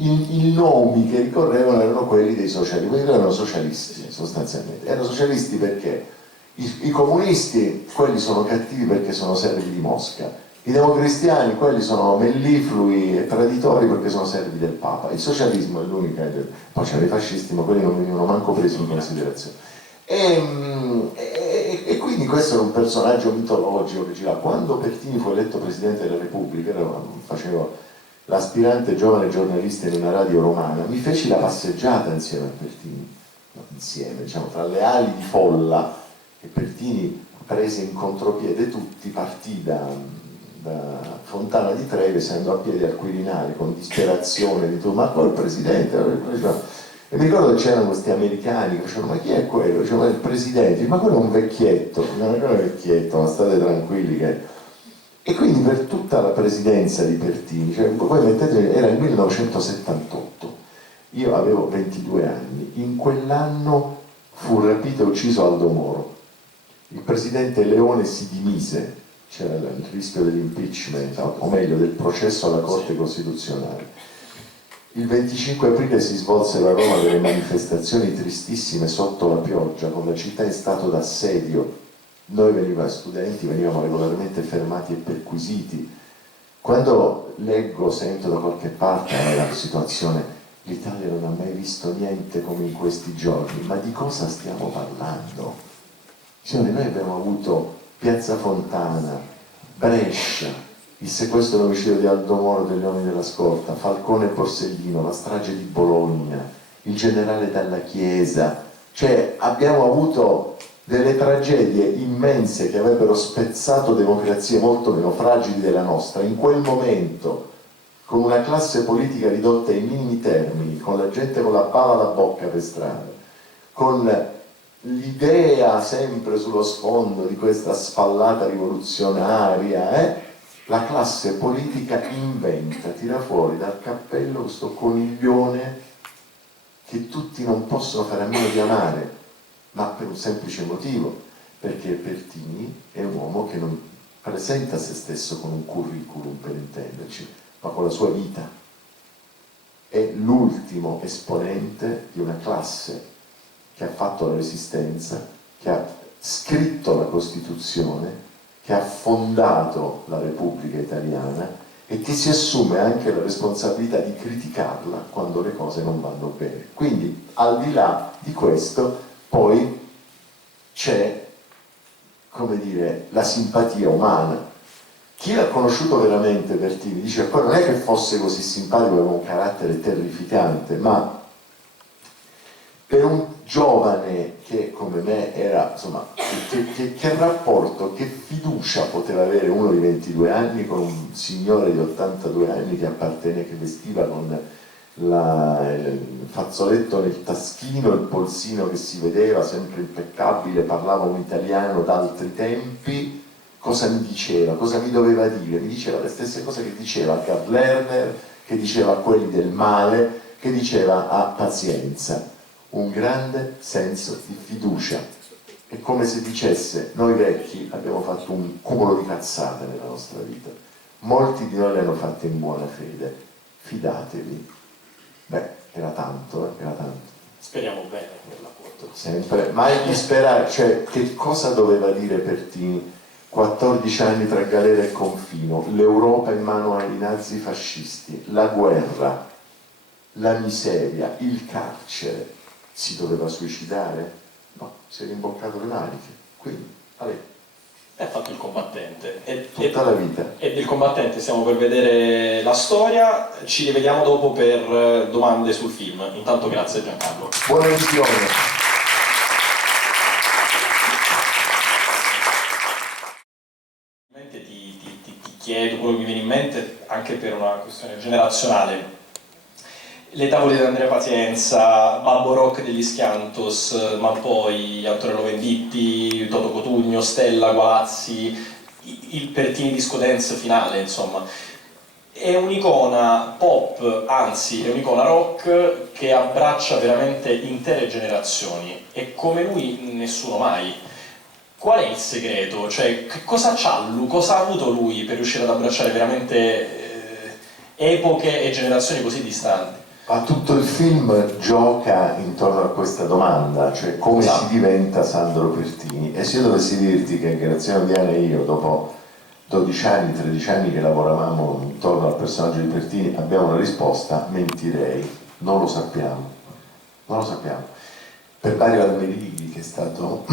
i nomi che ricorrevano erano quelli dei socialisti, quelli erano socialisti sostanzialmente. Erano socialisti perché i comunisti, quelli sono cattivi perché sono servi di Mosca. I democristiani, quelli sono melliflui e traditori perché sono servi del Papa. Il socialismo è l'unica, poi c'erano i fascisti, ma quelli non venivano manco presi in considerazione. E quindi questo era un personaggio mitologico che girava. Quando Pertini fu eletto Presidente della Repubblica, facevo l'aspirante giovane giornalista in una radio romana, mi feci la passeggiata insieme a Pertini, diciamo, tra le ali di folla che Pertini prese in contropiede tutti, partì da Fontana di Trevi, essendo a piedi al Quirinale con disperazione, di tutto, ma col Presidente, e mi ricordo che c'erano questi americani che dicevano ma chi è quello? Dicevano ma il Presidente, ma quello è un vecchietto, non è un vecchietto, ma state tranquilli che... E quindi per tutta la presidenza di Pertini, cioè, voi mettete, era il 1978, io avevo 22 anni, in quell'anno fu rapito e ucciso Aldo Moro, il Presidente Leone si dimise, c'era il rischio dell'impeachment, o meglio del processo alla Corte Costituzionale. Il 25 aprile si svolsero a Roma delle manifestazioni tristissime sotto la pioggia, con la città in stato d'assedio. Noi studenti venivamo regolarmente fermati e perquisiti. Quando leggo, sento da qualche parte la situazione, l'Italia non ha mai visto niente come in questi giorni, ma di cosa stiamo parlando? Signori, noi abbiamo avuto Piazza Fontana, Brescia, il sequestro e l'omicidio di Aldo Moro e degli uomini della scorta, Falcone e Borsellino, la strage di Bologna, il generale Dalla Chiesa, cioè abbiamo avuto delle tragedie immense che avrebbero spezzato democrazie molto meno fragili della nostra, in quel momento, con una classe politica ridotta ai minimi termini, con la gente con la bava alla bocca per strada, con l'idea sempre sullo sfondo di questa spallata rivoluzionaria, la classe politica inventa, tira fuori dal cappello questo coniglione che tutti non possono fare a meno di amare, ma per un semplice motivo, perché Pertini è un uomo che non presenta se stesso con un curriculum, per intenderci, ma con la sua vita. È l'ultimo esponente di una classe che ha fatto la resistenza, che ha scritto la Costituzione, che ha fondato la Repubblica Italiana e che si assume anche la responsabilità di criticarla quando le cose non vanno bene. Quindi, al di là di questo, poi c'è, come dire, la simpatia umana. Chi l'ha conosciuto veramente Pertini dice poi non è che fosse così simpatico, aveva un carattere terrificante, ma per un giovane che come me era, insomma, che rapporto, che fiducia poteva avere uno di 22 anni con un signore di 82 anni che vestiva con il fazzoletto nel taschino, il polsino che si vedeva, sempre impeccabile, parlava un italiano d'altri tempi. Cosa mi diceva? Cosa mi doveva dire? Mi diceva le stesse cose che diceva a Karl Lerner, che diceva a quelli del male, che diceva a Pazienza. Un grande senso di fiducia. È come se dicesse: noi vecchi abbiamo fatto un cumulo di cazzate nella nostra vita, molti di noi le hanno fatte in buona fede, fidatevi. Beh, era tanto, era tanto. Speriamo bene nell'apporto. Sempre, mai di sperare, cioè che cosa doveva dire Pertini? 14 anni tra galera e confino, l'Europa in mano ai nazi fascisti, la guerra, la miseria, il carcere. Si doveva suicidare? No, si è rimboccato le maniche. Quindi, vabbè. È fatto il combattente. Tutta la vita. E del combattente stiamo per vedere la storia, ci rivediamo dopo per domande sul film. Intanto grazie Giancarlo. Buona visione. Ti chiedo quello che mi viene in mente anche per una questione generazionale. Le tavole di Andrea Pazienza, Babbo Rock degli Schiantos, ma poi Antonello Venditti, Toto Cotugno, Stella Guazzi, il Pertini Disco Dance finale, insomma. È un'icona pop, anzi è un'icona rock che abbraccia veramente intere generazioni e come lui nessuno mai. Qual è il segreto? Cioè, cosa ha avuto lui per riuscire ad abbracciare veramente epoche e generazioni così distanti? Ma tutto il film gioca intorno a questa domanda, cioè come si diventa Sandro Pertini. E se io dovessi dirti che Graziano Diana e io, dopo 12 anni, 13 anni che lavoravamo intorno al personaggio di Pertini, abbiamo una risposta, mentirei. Non lo sappiamo. Non lo sappiamo. Per Mario Almerighi, che è stato,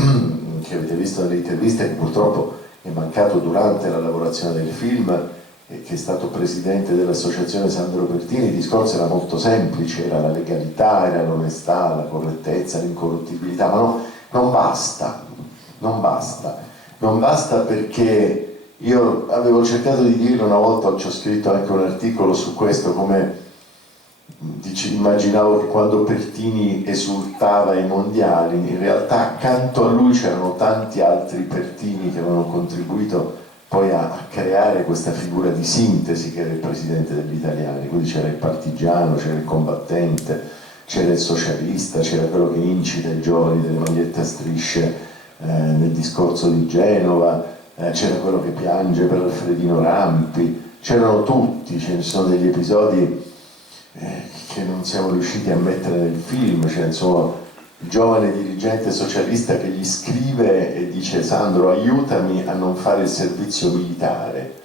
che avete visto nelle interviste, che purtroppo è mancato durante la lavorazione del film, e che è stato presidente dell'associazione Sandro Pertini, il discorso era molto semplice, era la legalità, era l'onestà, la correttezza, l'incorruttibilità, ma no, non basta, non basta, non basta perché io avevo cercato di dirlo una volta, ci ho scritto anche un articolo su questo, come immaginavo che quando Pertini esultava ai mondiali, in realtà accanto a lui c'erano tanti altri Pertini che avevano contribuito poi a creare questa figura di sintesi che era il presidente degli italiani. Quindi c'era il partigiano, c'era il combattente, c'era il socialista, c'era quello che incita i giovani delle magliette a strisce nel discorso di Genova, c'era quello che piange per Alfredino Rampi, c'erano tutti, ce ne sono degli episodi che non siamo riusciti a mettere nel film, cioè insomma il giovane dirigente socialista che gli scrive e dice Sandro aiutami a non fare il servizio militare,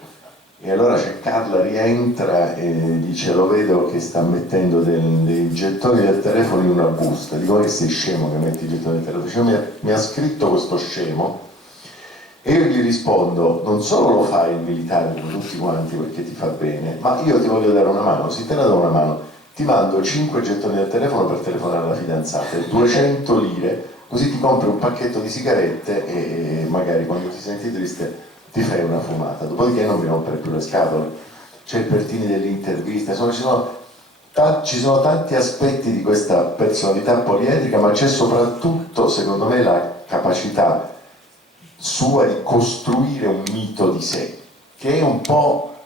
e allora c'è Carla rientra e dice lo vedo che sta mettendo dei gettoni del telefono in una busta, dico ma che sei scemo che metti i gettoni del telefono? Cioè, mi ha scritto questo scemo. E io gli rispondo, non solo lo fai il militare come tutti quanti perché ti fa bene, ma io ti voglio dare una mano, se te la do una mano, ti mando 5 gettoni del telefono per telefonare alla fidanzata, 200 lire, così ti compri un pacchetto di sigarette e magari quando ti senti triste ti fai una fumata, dopodiché non mi rompere più le scatole. C'è il Pertini dell'intervista, insomma ci sono tanti aspetti di questa personalità poliedrica, ma c'è soprattutto, secondo me, la capacità sua di costruire un mito di sé, che è un po',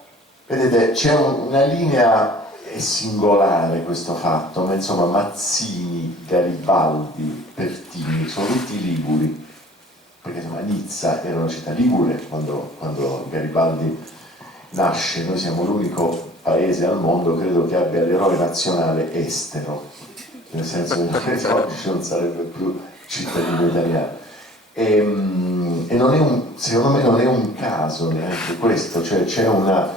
vedete, c'è una linea, è singolare questo fatto, ma insomma Mazzini, Garibaldi, Pertini, sono tutti liguri, perché insomma Nizza era una città ligure quando Garibaldi nasce, noi siamo l'unico paese al mondo, credo, che abbia l'eroe nazionale estero, nel senso che oggi non sarebbe più cittadino italiano. E non è secondo me non è un caso neanche questo, cioè c'è una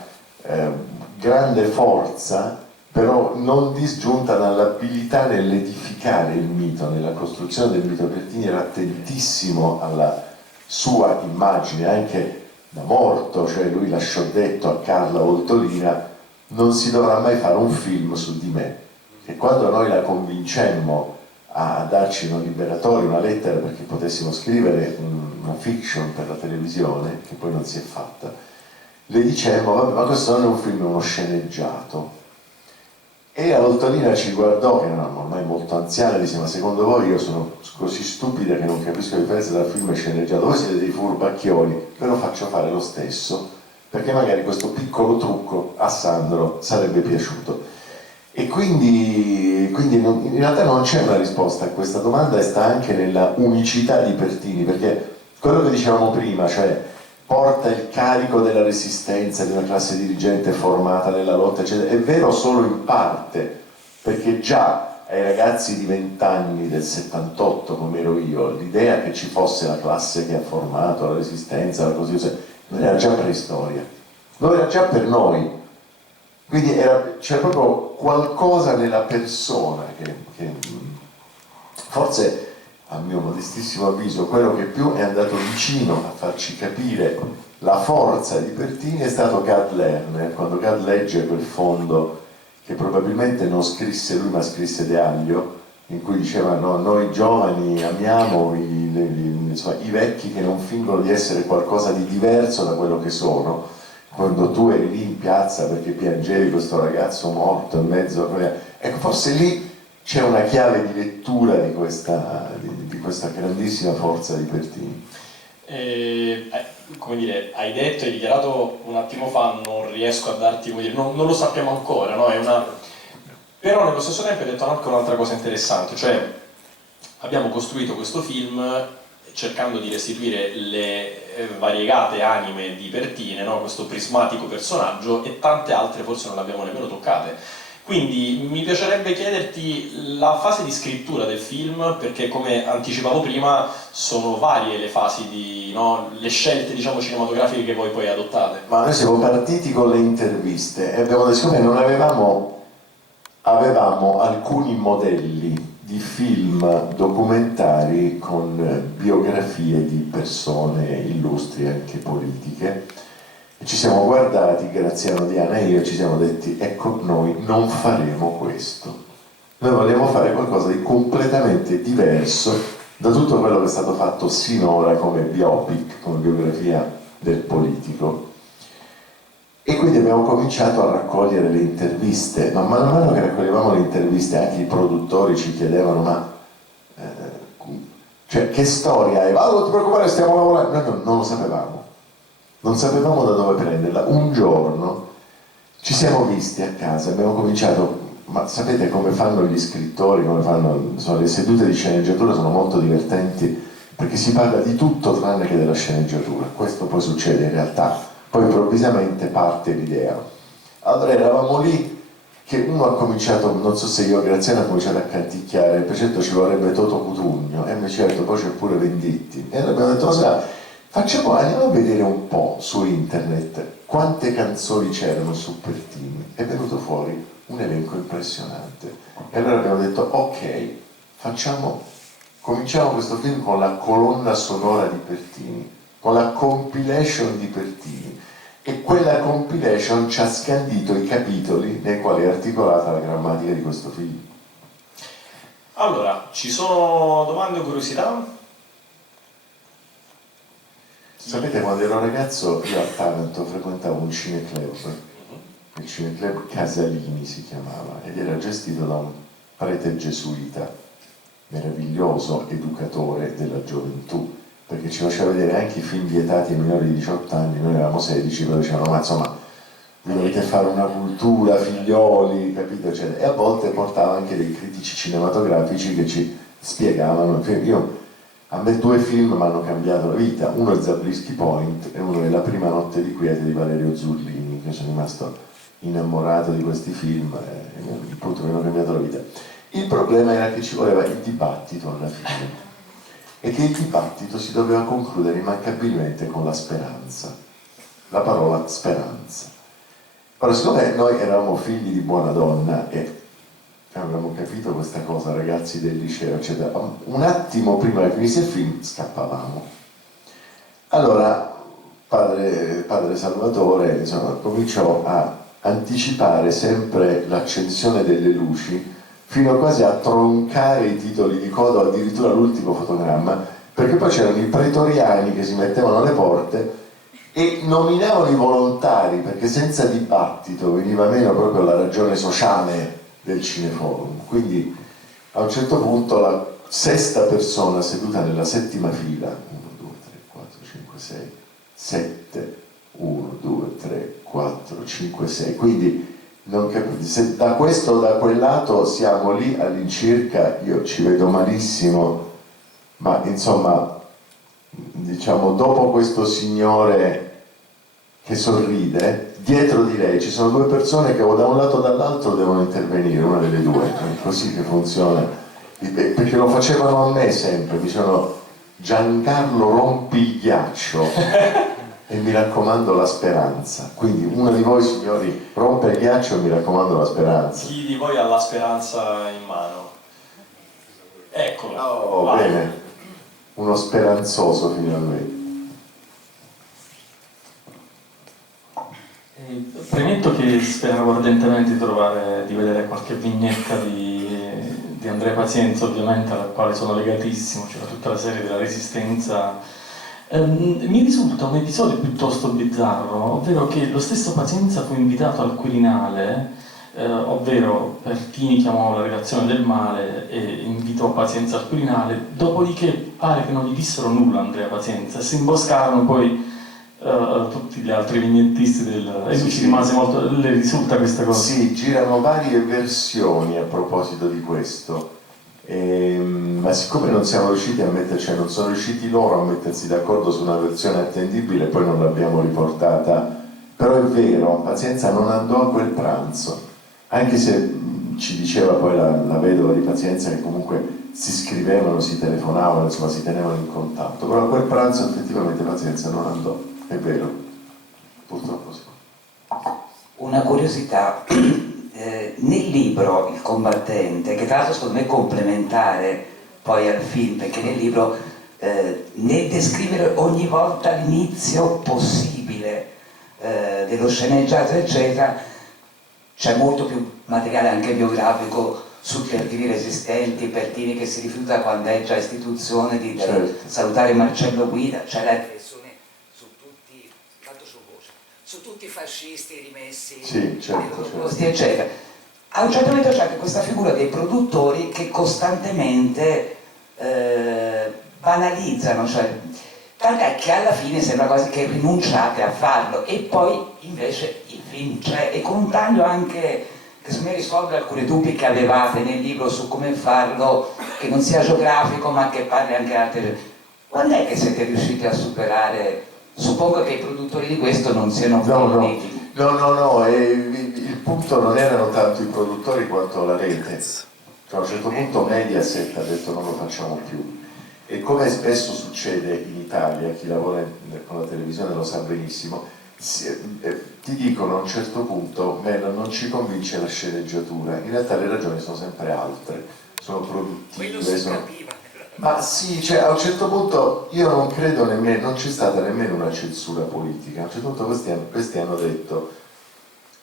grande forza, però non disgiunta dall'abilità nell'edificare il mito, nella costruzione del mito. Pertini era attentissimo alla sua immagine, anche da morto, cioè lui lasciò detto a Carla Voltolina non si dovrà mai fare un film su di me, e quando noi la convincemmo a darci un liberatorio, una lettera perché potessimo scrivere una fiction per la televisione, che poi non si è fatta, le dicemmo, vabbè, ma questo non è un film, è uno sceneggiato. E la Voltolina ci guardò, che era ormai molto anziana, e disse, ma secondo voi io sono così stupida che non capisco la differenza tra film e sceneggiato? Voi siete dei furbacchioni, ve lo faccio fare lo stesso, perché magari questo piccolo trucco a Sandro sarebbe piaciuto. E quindi in realtà non c'è una risposta a questa domanda, e sta anche nella unicità di Pertini, perché quello che dicevamo prima, cioè porta il carico della resistenza di una classe dirigente formata nella lotta, eccetera, è vero solo in parte, perché già ai ragazzi di 20 anni del 78, come ero io, l'idea che ci fosse la classe che ha formato la resistenza, non era già preistoria, lo era già per noi. Quindi c'era proprio qualcosa nella persona che forse, a mio modestissimo avviso, quello che più è andato vicino a farci capire la forza di Pertini è stato Gad Lerner, quando Gad legge quel fondo che probabilmente non scrisse lui ma scrisse De Aglio, in cui diceva no, noi giovani amiamo i vecchi che non fingono di essere qualcosa di diverso da quello che sono. Quando tu eri lì in piazza perché piangevi questo ragazzo morto in mezzo a... Ecco, forse lì c'è una chiave di lettura di questa grandissima forza di Pertini. Come dire, hai detto, hai dichiarato un attimo fa, non riesco a darti, come dire, non lo sappiamo ancora, no? Però nello stesso tempo hai detto anche un'altra cosa interessante, cioè abbiamo costruito questo film cercando di restituire le variegate anime di Pertini, no? Questo prismatico personaggio, e tante altre forse non le abbiamo nemmeno toccate. Quindi mi piacerebbe chiederti la fase di scrittura del film, perché come anticipavo prima sono varie le fasi no? Le scelte, diciamo, cinematografiche che voi poi adottate. Ma noi siamo partiti con le interviste e abbiamo detto che non avevamo alcuni modelli di film documentari con biografie di persone illustri, anche politiche, e ci siamo guardati, Graziano, Diana e io, ci siamo detti ecco, noi non faremo questo, noi vogliamo fare qualcosa di completamente diverso da tutto quello che è stato fatto sinora come biopic, come biografia del politico. E quindi abbiamo cominciato a raccogliere le interviste, ma man mano che raccoglievamo le interviste anche i produttori ci chiedevano cioè, che storia hai? Non ti preoccupare, stiamo lavorando. Noi non lo sapevamo, non sapevamo da dove prenderla. Un giorno ci siamo visti a casa, abbiamo cominciato, ma sapete come fanno gli scrittori, come fanno, insomma, le sedute di sceneggiatura sono molto divertenti perché si parla di tutto tranne che della sceneggiatura. Questo poi succede in realtà. Poi improvvisamente parte l'idea. Allora eravamo lì che uno ha cominciato, non so se io, Graziano, ha cominciato a canticchiare, per certo ci vorrebbe Toto Cutugno, e invece certo poi c'è pure Venditti, e allora abbiamo detto, cosa andiamo a vedere un po' su internet quante canzoni c'erano su Pertini, è venuto fuori un elenco impressionante, e allora abbiamo detto, ok, cominciamo questo film con la colonna sonora di Pertini, con la compilation di Pertini, e quella compilation ci ha scandito i capitoli nei quali è articolata la grammatica di questo film. Allora, ci sono domande o curiosità? Sapete, quando ero ragazzo io a Taranto frequentavo un cineclub, il cineclub Casalini si chiamava, ed era gestito da un prete gesuita, meraviglioso educatore della gioventù, perché ci faceva vedere anche i film vietati ai minori di 18 anni, noi eravamo 16, però dicevano, ma insomma, vi dovete fare una cultura, figlioli, capito? Eccetera. E a volte portava anche dei critici cinematografici che ci spiegavano. A me 2 film mi hanno cambiato la vita, uno è Zabriskie Point e uno è La prima notte di quiete di Valerio Zurlini, che sono rimasto innamorato di questi film e appunto mi hanno cambiato la vita. Il problema era che ci voleva il dibattito alla fine, e che il dibattito si doveva concludere immancabilmente con la speranza, la parola speranza. Ora, siccome noi eravamo figli di buona donna e avevamo capito questa cosa, ragazzi del liceo, eccetera, un attimo prima che finisse il film scappavamo. Allora padre Salvatore, insomma, cominciò a anticipare sempre l'accensione delle luci fino quasi a troncare i titoli di coda, addirittura l'ultimo fotogramma, perché poi c'erano i pretoriani che si mettevano alle porte e nominavano i volontari, perché senza dibattito veniva meno proprio la ragione sociale del cineforum. Quindi a un certo punto la 6ª persona seduta nella 7ª fila, 1, 2, 3, 4, 5, 6, 7, 1, 2, 3, 4, 5, 6, quindi non capite, se da questo o da quel lato siamo lì all'incirca, io ci vedo malissimo, ma insomma, diciamo, dopo questo signore che sorride, dietro di lei ci sono 2 persone che o da un lato o dall'altro devono intervenire, una delle 2, è così che funziona, perché lo facevano a me sempre, dicevano Giancarlo rompi il ghiaccio e mi raccomando la speranza, quindi uno di voi signori rompe il ghiaccio e mi raccomando la speranza. Chi di voi ha la speranza in mano? Eccolo. Oh, bene, uno speranzoso finalmente. Premetto che speravo ardentemente di vedere qualche vignetta di Andrea Pazienza, ovviamente, alla quale sono legatissimo, c'era tutta la serie della Resistenza. Mi risulta un episodio piuttosto bizzarro, ovvero che lo stesso Pazienza fu invitato al Quirinale, ovvero Pertini chiamò la redazione del Male e invitò Pazienza al Quirinale, dopodiché pare che non gli dissero nulla a Andrea Pazienza, si imboscarono poi tutti gli altri vignettisti e lui ci rimase molto. Le risulta questa cosa? Sì, girano varie versioni a proposito di questo, ma siccome non siamo riusciti a metterci, non sono riusciti loro a mettersi d'accordo su una versione attendibile, poi non l'abbiamo riportata, però è vero, Pazienza non andò a quel pranzo, anche se ci diceva poi la vedova di Pazienza che comunque si scrivevano, si telefonavano, insomma si tenevano in contatto, però a quel pranzo effettivamente Pazienza non andò, è vero, purtroppo sì. Una curiosità, nel libro Il combattente, che tra l'altro secondo me è complementare poi al film, perché nel libro nel descrivere ogni volta l'inizio possibile dello sceneggiato eccetera, c'è molto più materiale anche biografico su Pertini resistenti, Pertini che si rifiuta quando è già istituzione di salutare Marcello Guida, c'è la riflessione su tutti, tanto su voce, su tutti i fascisti rimessi, sì, certo. eccetera. A un certo momento c'è anche questa figura dei produttori che costantemente banalizzano, cioè, tant'è che alla fine sembra quasi che rinunciate a farlo, e poi invece il film c'è, e con un taglio anche che secondo me risolve alcuni dubbi che avevate nel libro su come farlo, che non sia geografico ma che parli anche altre. Quando è che siete riusciti a superare? Suppongo che i produttori di questo non siano No, No, il punto non erano tanto i produttori quanto la rete. Cioè, a un certo punto Mediaset ha detto non lo facciamo più. E come spesso succede in Italia, chi lavora con la televisione lo sa benissimo, ti dicono a un certo punto, non ci convince la sceneggiatura, in realtà le ragioni sono sempre altre, sono produttive, ma sì, cioè a un certo punto io non credo nemmeno, non c'è stata nemmeno una censura politica, a un certo punto questi hanno detto,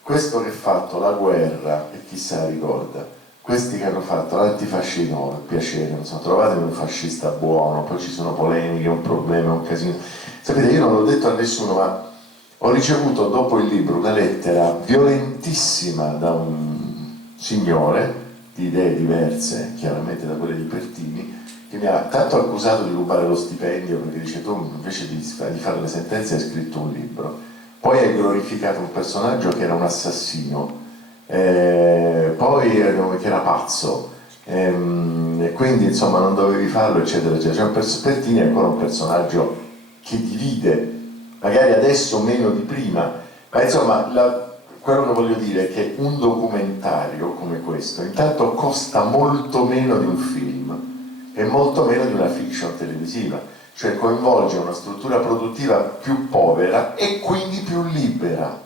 questo che ha fatto la guerra, e chissà ricorda, questi che hanno fatto l'antifascismo, per piacere, non so, trovatemi un fascista buono, poi ci sono polemiche, un problema, un casino. Sapete, io non l'ho detto a nessuno, ma ho ricevuto dopo il libro una lettera violentissima da un signore di idee diverse, chiaramente da quelle di Pertini, che mi ha tanto accusato di rubare lo stipendio perché dice tu invece di fare le sentenze hai scritto un libro, poi hai glorificato un personaggio che era un assassino, poi che era pazzo, e quindi insomma non dovevi farlo eccetera eccetera. Cioè, Pertini è ancora un personaggio che divide, magari adesso meno di prima, ma insomma quello che voglio dire è che un documentario come questo intanto costa molto meno di un film e molto meno di una fiction televisiva, cioè coinvolge una struttura produttiva più povera e quindi più libera.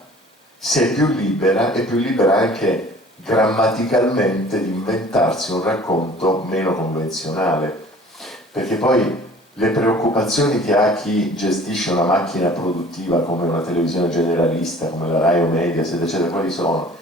Se è più libera, è più libera anche grammaticalmente di inventarsi un racconto meno convenzionale, perché poi le preoccupazioni che ha chi gestisce una macchina produttiva come una televisione generalista, come la Rai o Mediaset, eccetera, quali sono?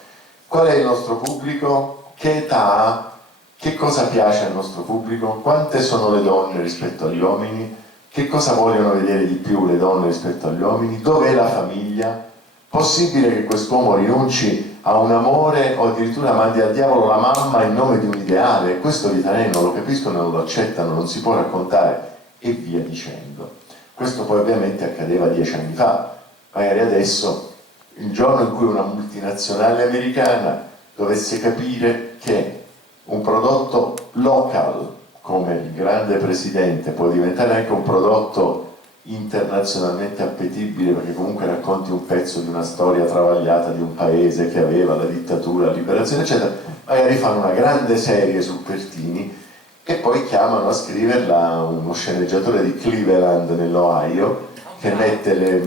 Qual è il nostro pubblico? Che età ha? Che cosa piace al nostro pubblico? Quante sono le donne rispetto agli uomini? Che cosa vogliono vedere di più le donne rispetto agli uomini? Dov'è la famiglia? Possibile che quest'uomo rinunci a un amore o addirittura mandi al diavolo la mamma in nome di un ideale? Questo gli italiani non lo capiscono, non lo accettano, non si può raccontare e via dicendo. Questo poi ovviamente accadeva 10 anni fa, magari adesso, il giorno in cui una multinazionale americana dovesse capire che un prodotto local come il grande presidente può diventare anche un prodotto internazionalmente appetibile perché comunque racconti un pezzo di una storia travagliata di un paese che aveva la dittatura, la liberazione eccetera, magari fanno una grande serie su Pertini e poi chiamano a scriverla uno sceneggiatore di Cleveland nell'Ohio che mette le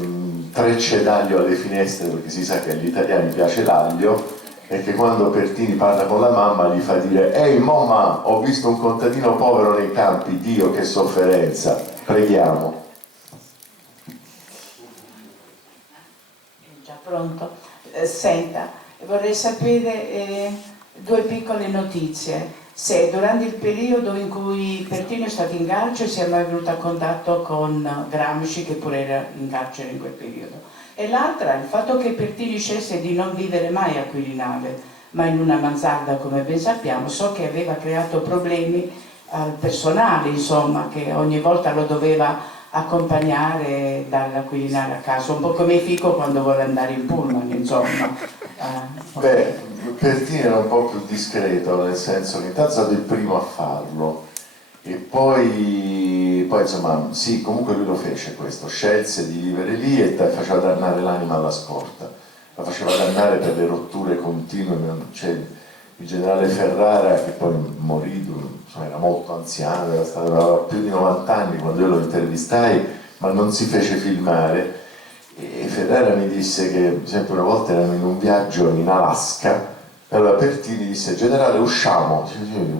trecce d'aglio alle finestre perché si sa che agli italiani piace l'aglio e che quando Pertini parla con la mamma gli fa dire «Ehi mamma, ho visto un contadino povero nei campi, Dio che sofferenza, preghiamo». Già pronto? Senta, vorrei sapere due piccole notizie. Se durante il periodo in cui Pertini è stato in carcere si è mai venuto a contatto con Gramsci che pure era in carcere in quel periodo. E l'altra, il fatto che Pertini scelse di non vivere mai a Quirinale, ma in una mansarda come ben sappiamo, so che aveva creato problemi al personale, insomma, che ogni volta lo doveva accompagnare dalla Quirinale a casa, un po' come Fico quando vuole andare in pullman, insomma. Beh, Pertini era un po' più discreto, nel senso che intanto è stato il primo a farlo e poi insomma sì, comunque lui lo fece questo, scelse di vivere lì e faceva dannare l'anima alla scorta, la faceva dannare per le rotture continue, cioè, il generale Ferrara che poi morì, insomma, era molto anziano, aveva più di 90 anni quando io lo intervistai, ma non si fece filmare. E Ferrara mi disse che, per esempio, una volta erano in un viaggio in Alaska, e allora Pertini disse, generale usciamo,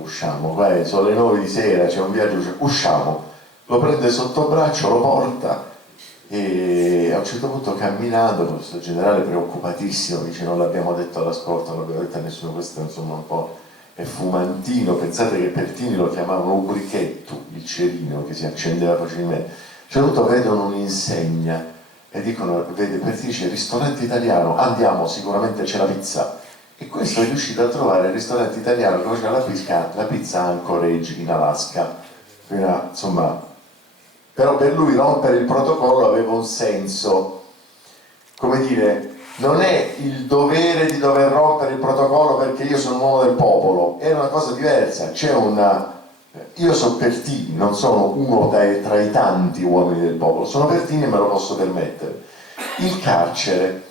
usciamo, vai, sono le 9 di sera, c'è un viaggio, usciamo, lo prende sotto braccio, lo porta e a un certo punto camminando, questo generale preoccupatissimo, dice non l'abbiamo detto alla scorta, non l'abbiamo detto a nessuno, questo insomma un po' è fumantino, pensate che Pertini lo chiamavano un brichetto, il cerino che si accendeva facilmente, a un certo punto vedono un'insegna e dicono, vede Pertini c'è il ristorante italiano, andiamo, sicuramente c'è la pizza. E questo è riuscito a trovare il ristorante italiano che faceva la pizza Anchorage in Alaska. Quindi, insomma, però per lui rompere il protocollo aveva un senso, come dire, non è il dovere di dover rompere il protocollo perché io sono un uomo del popolo, è una cosa diversa, c'è una... Io sono Pertini, non sono uno tra i tanti uomini del popolo, sono Pertini e me lo posso permettere. Il carcere,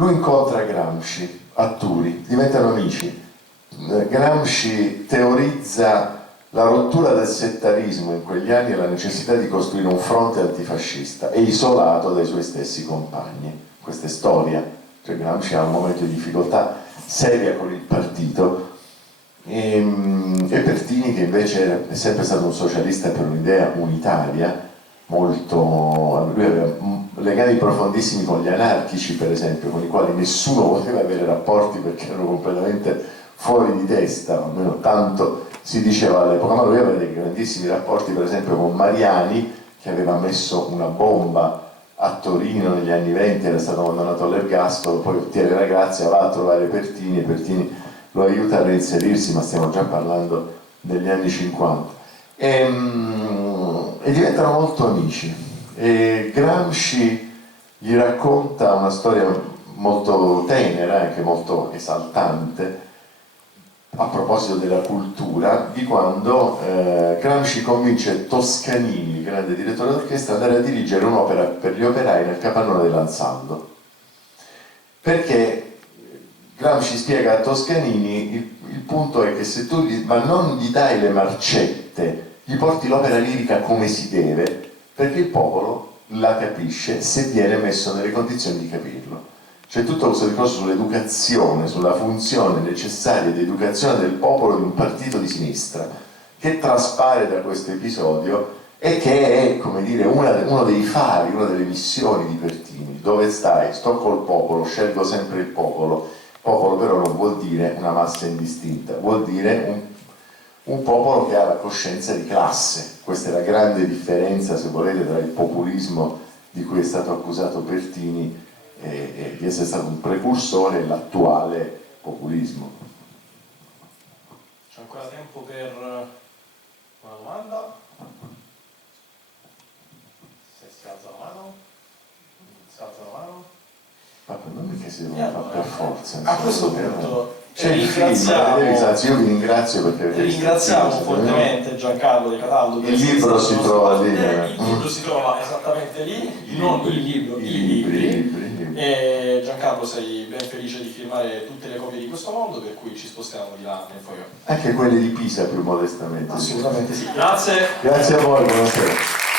Lui incontra Gramsci a Turi, diventano amici. Gramsci teorizza la rottura del settarismo in quegli anni e la necessità di costruire un fronte antifascista, è isolato dai suoi stessi compagni. Questa è storia, cioè Gramsci ha un momento di difficoltà seria con il partito e Pertini, che invece è sempre stato un socialista per un'idea unitaria, lui aveva legami profondissimi con gli anarchici, per esempio, con i quali nessuno voleva avere rapporti perché erano completamente fuori di testa, almeno tanto si diceva all'epoca, ma lui aveva dei grandissimi rapporti, per esempio, con Mariani, che aveva messo una bomba a Torino negli anni 20, era stato condannato all'ergastolo, poi ottiene la grazia, va a trovare Pertini e Pertini lo aiuta a reinserirsi, ma stiamo già parlando degli anni 50. E diventano molto amici. E Gramsci gli racconta una storia molto tenera, anche molto esaltante, a proposito della cultura, di quando Gramsci convince Toscanini, il grande direttore d'orchestra, ad andare a dirigere un'opera per gli operai nel capannone dell'Ansaldo. Perché Gramsci spiega a Toscanini, il punto è che se tu ma non gli dai le marcette, gli porti l'opera lirica come si deve, perché il popolo la capisce se viene messo nelle condizioni di capirlo. C'è tutto questo discorso sull'educazione, sulla funzione necessaria di educazione del popolo di un partito di sinistra, che traspare da questo episodio e che è, come dire, uno dei fari, una delle missioni di Pertini. Dove stai? Sto col popolo, scelgo sempre il popolo. Popolo però non vuol dire una massa indistinta, vuol dire un popolo che ha la coscienza di classe. Questa è la grande differenza, se volete, tra il populismo di cui è stato accusato Pertini e di essere stato un precursore e l'attuale populismo. C'è ancora tempo per una domanda? Se si alza la mano? Si alza la mano? Ma non è che si devono fare per forza. A questo punto c'è il film, io vi ringrazio perché ringraziamo fortemente Giancarlo De Cataldo. Il libro si trova lì. Il libro si trova esattamente lì, non il libro, i libri. E Giancarlo, sei ben felice di firmare tutte le copie di questo mondo, per cui ci spostiamo di là nel foglio. Anche quelle di Pisa, più modestamente. Assolutamente sì. Grazie. Grazie a voi, buonasera.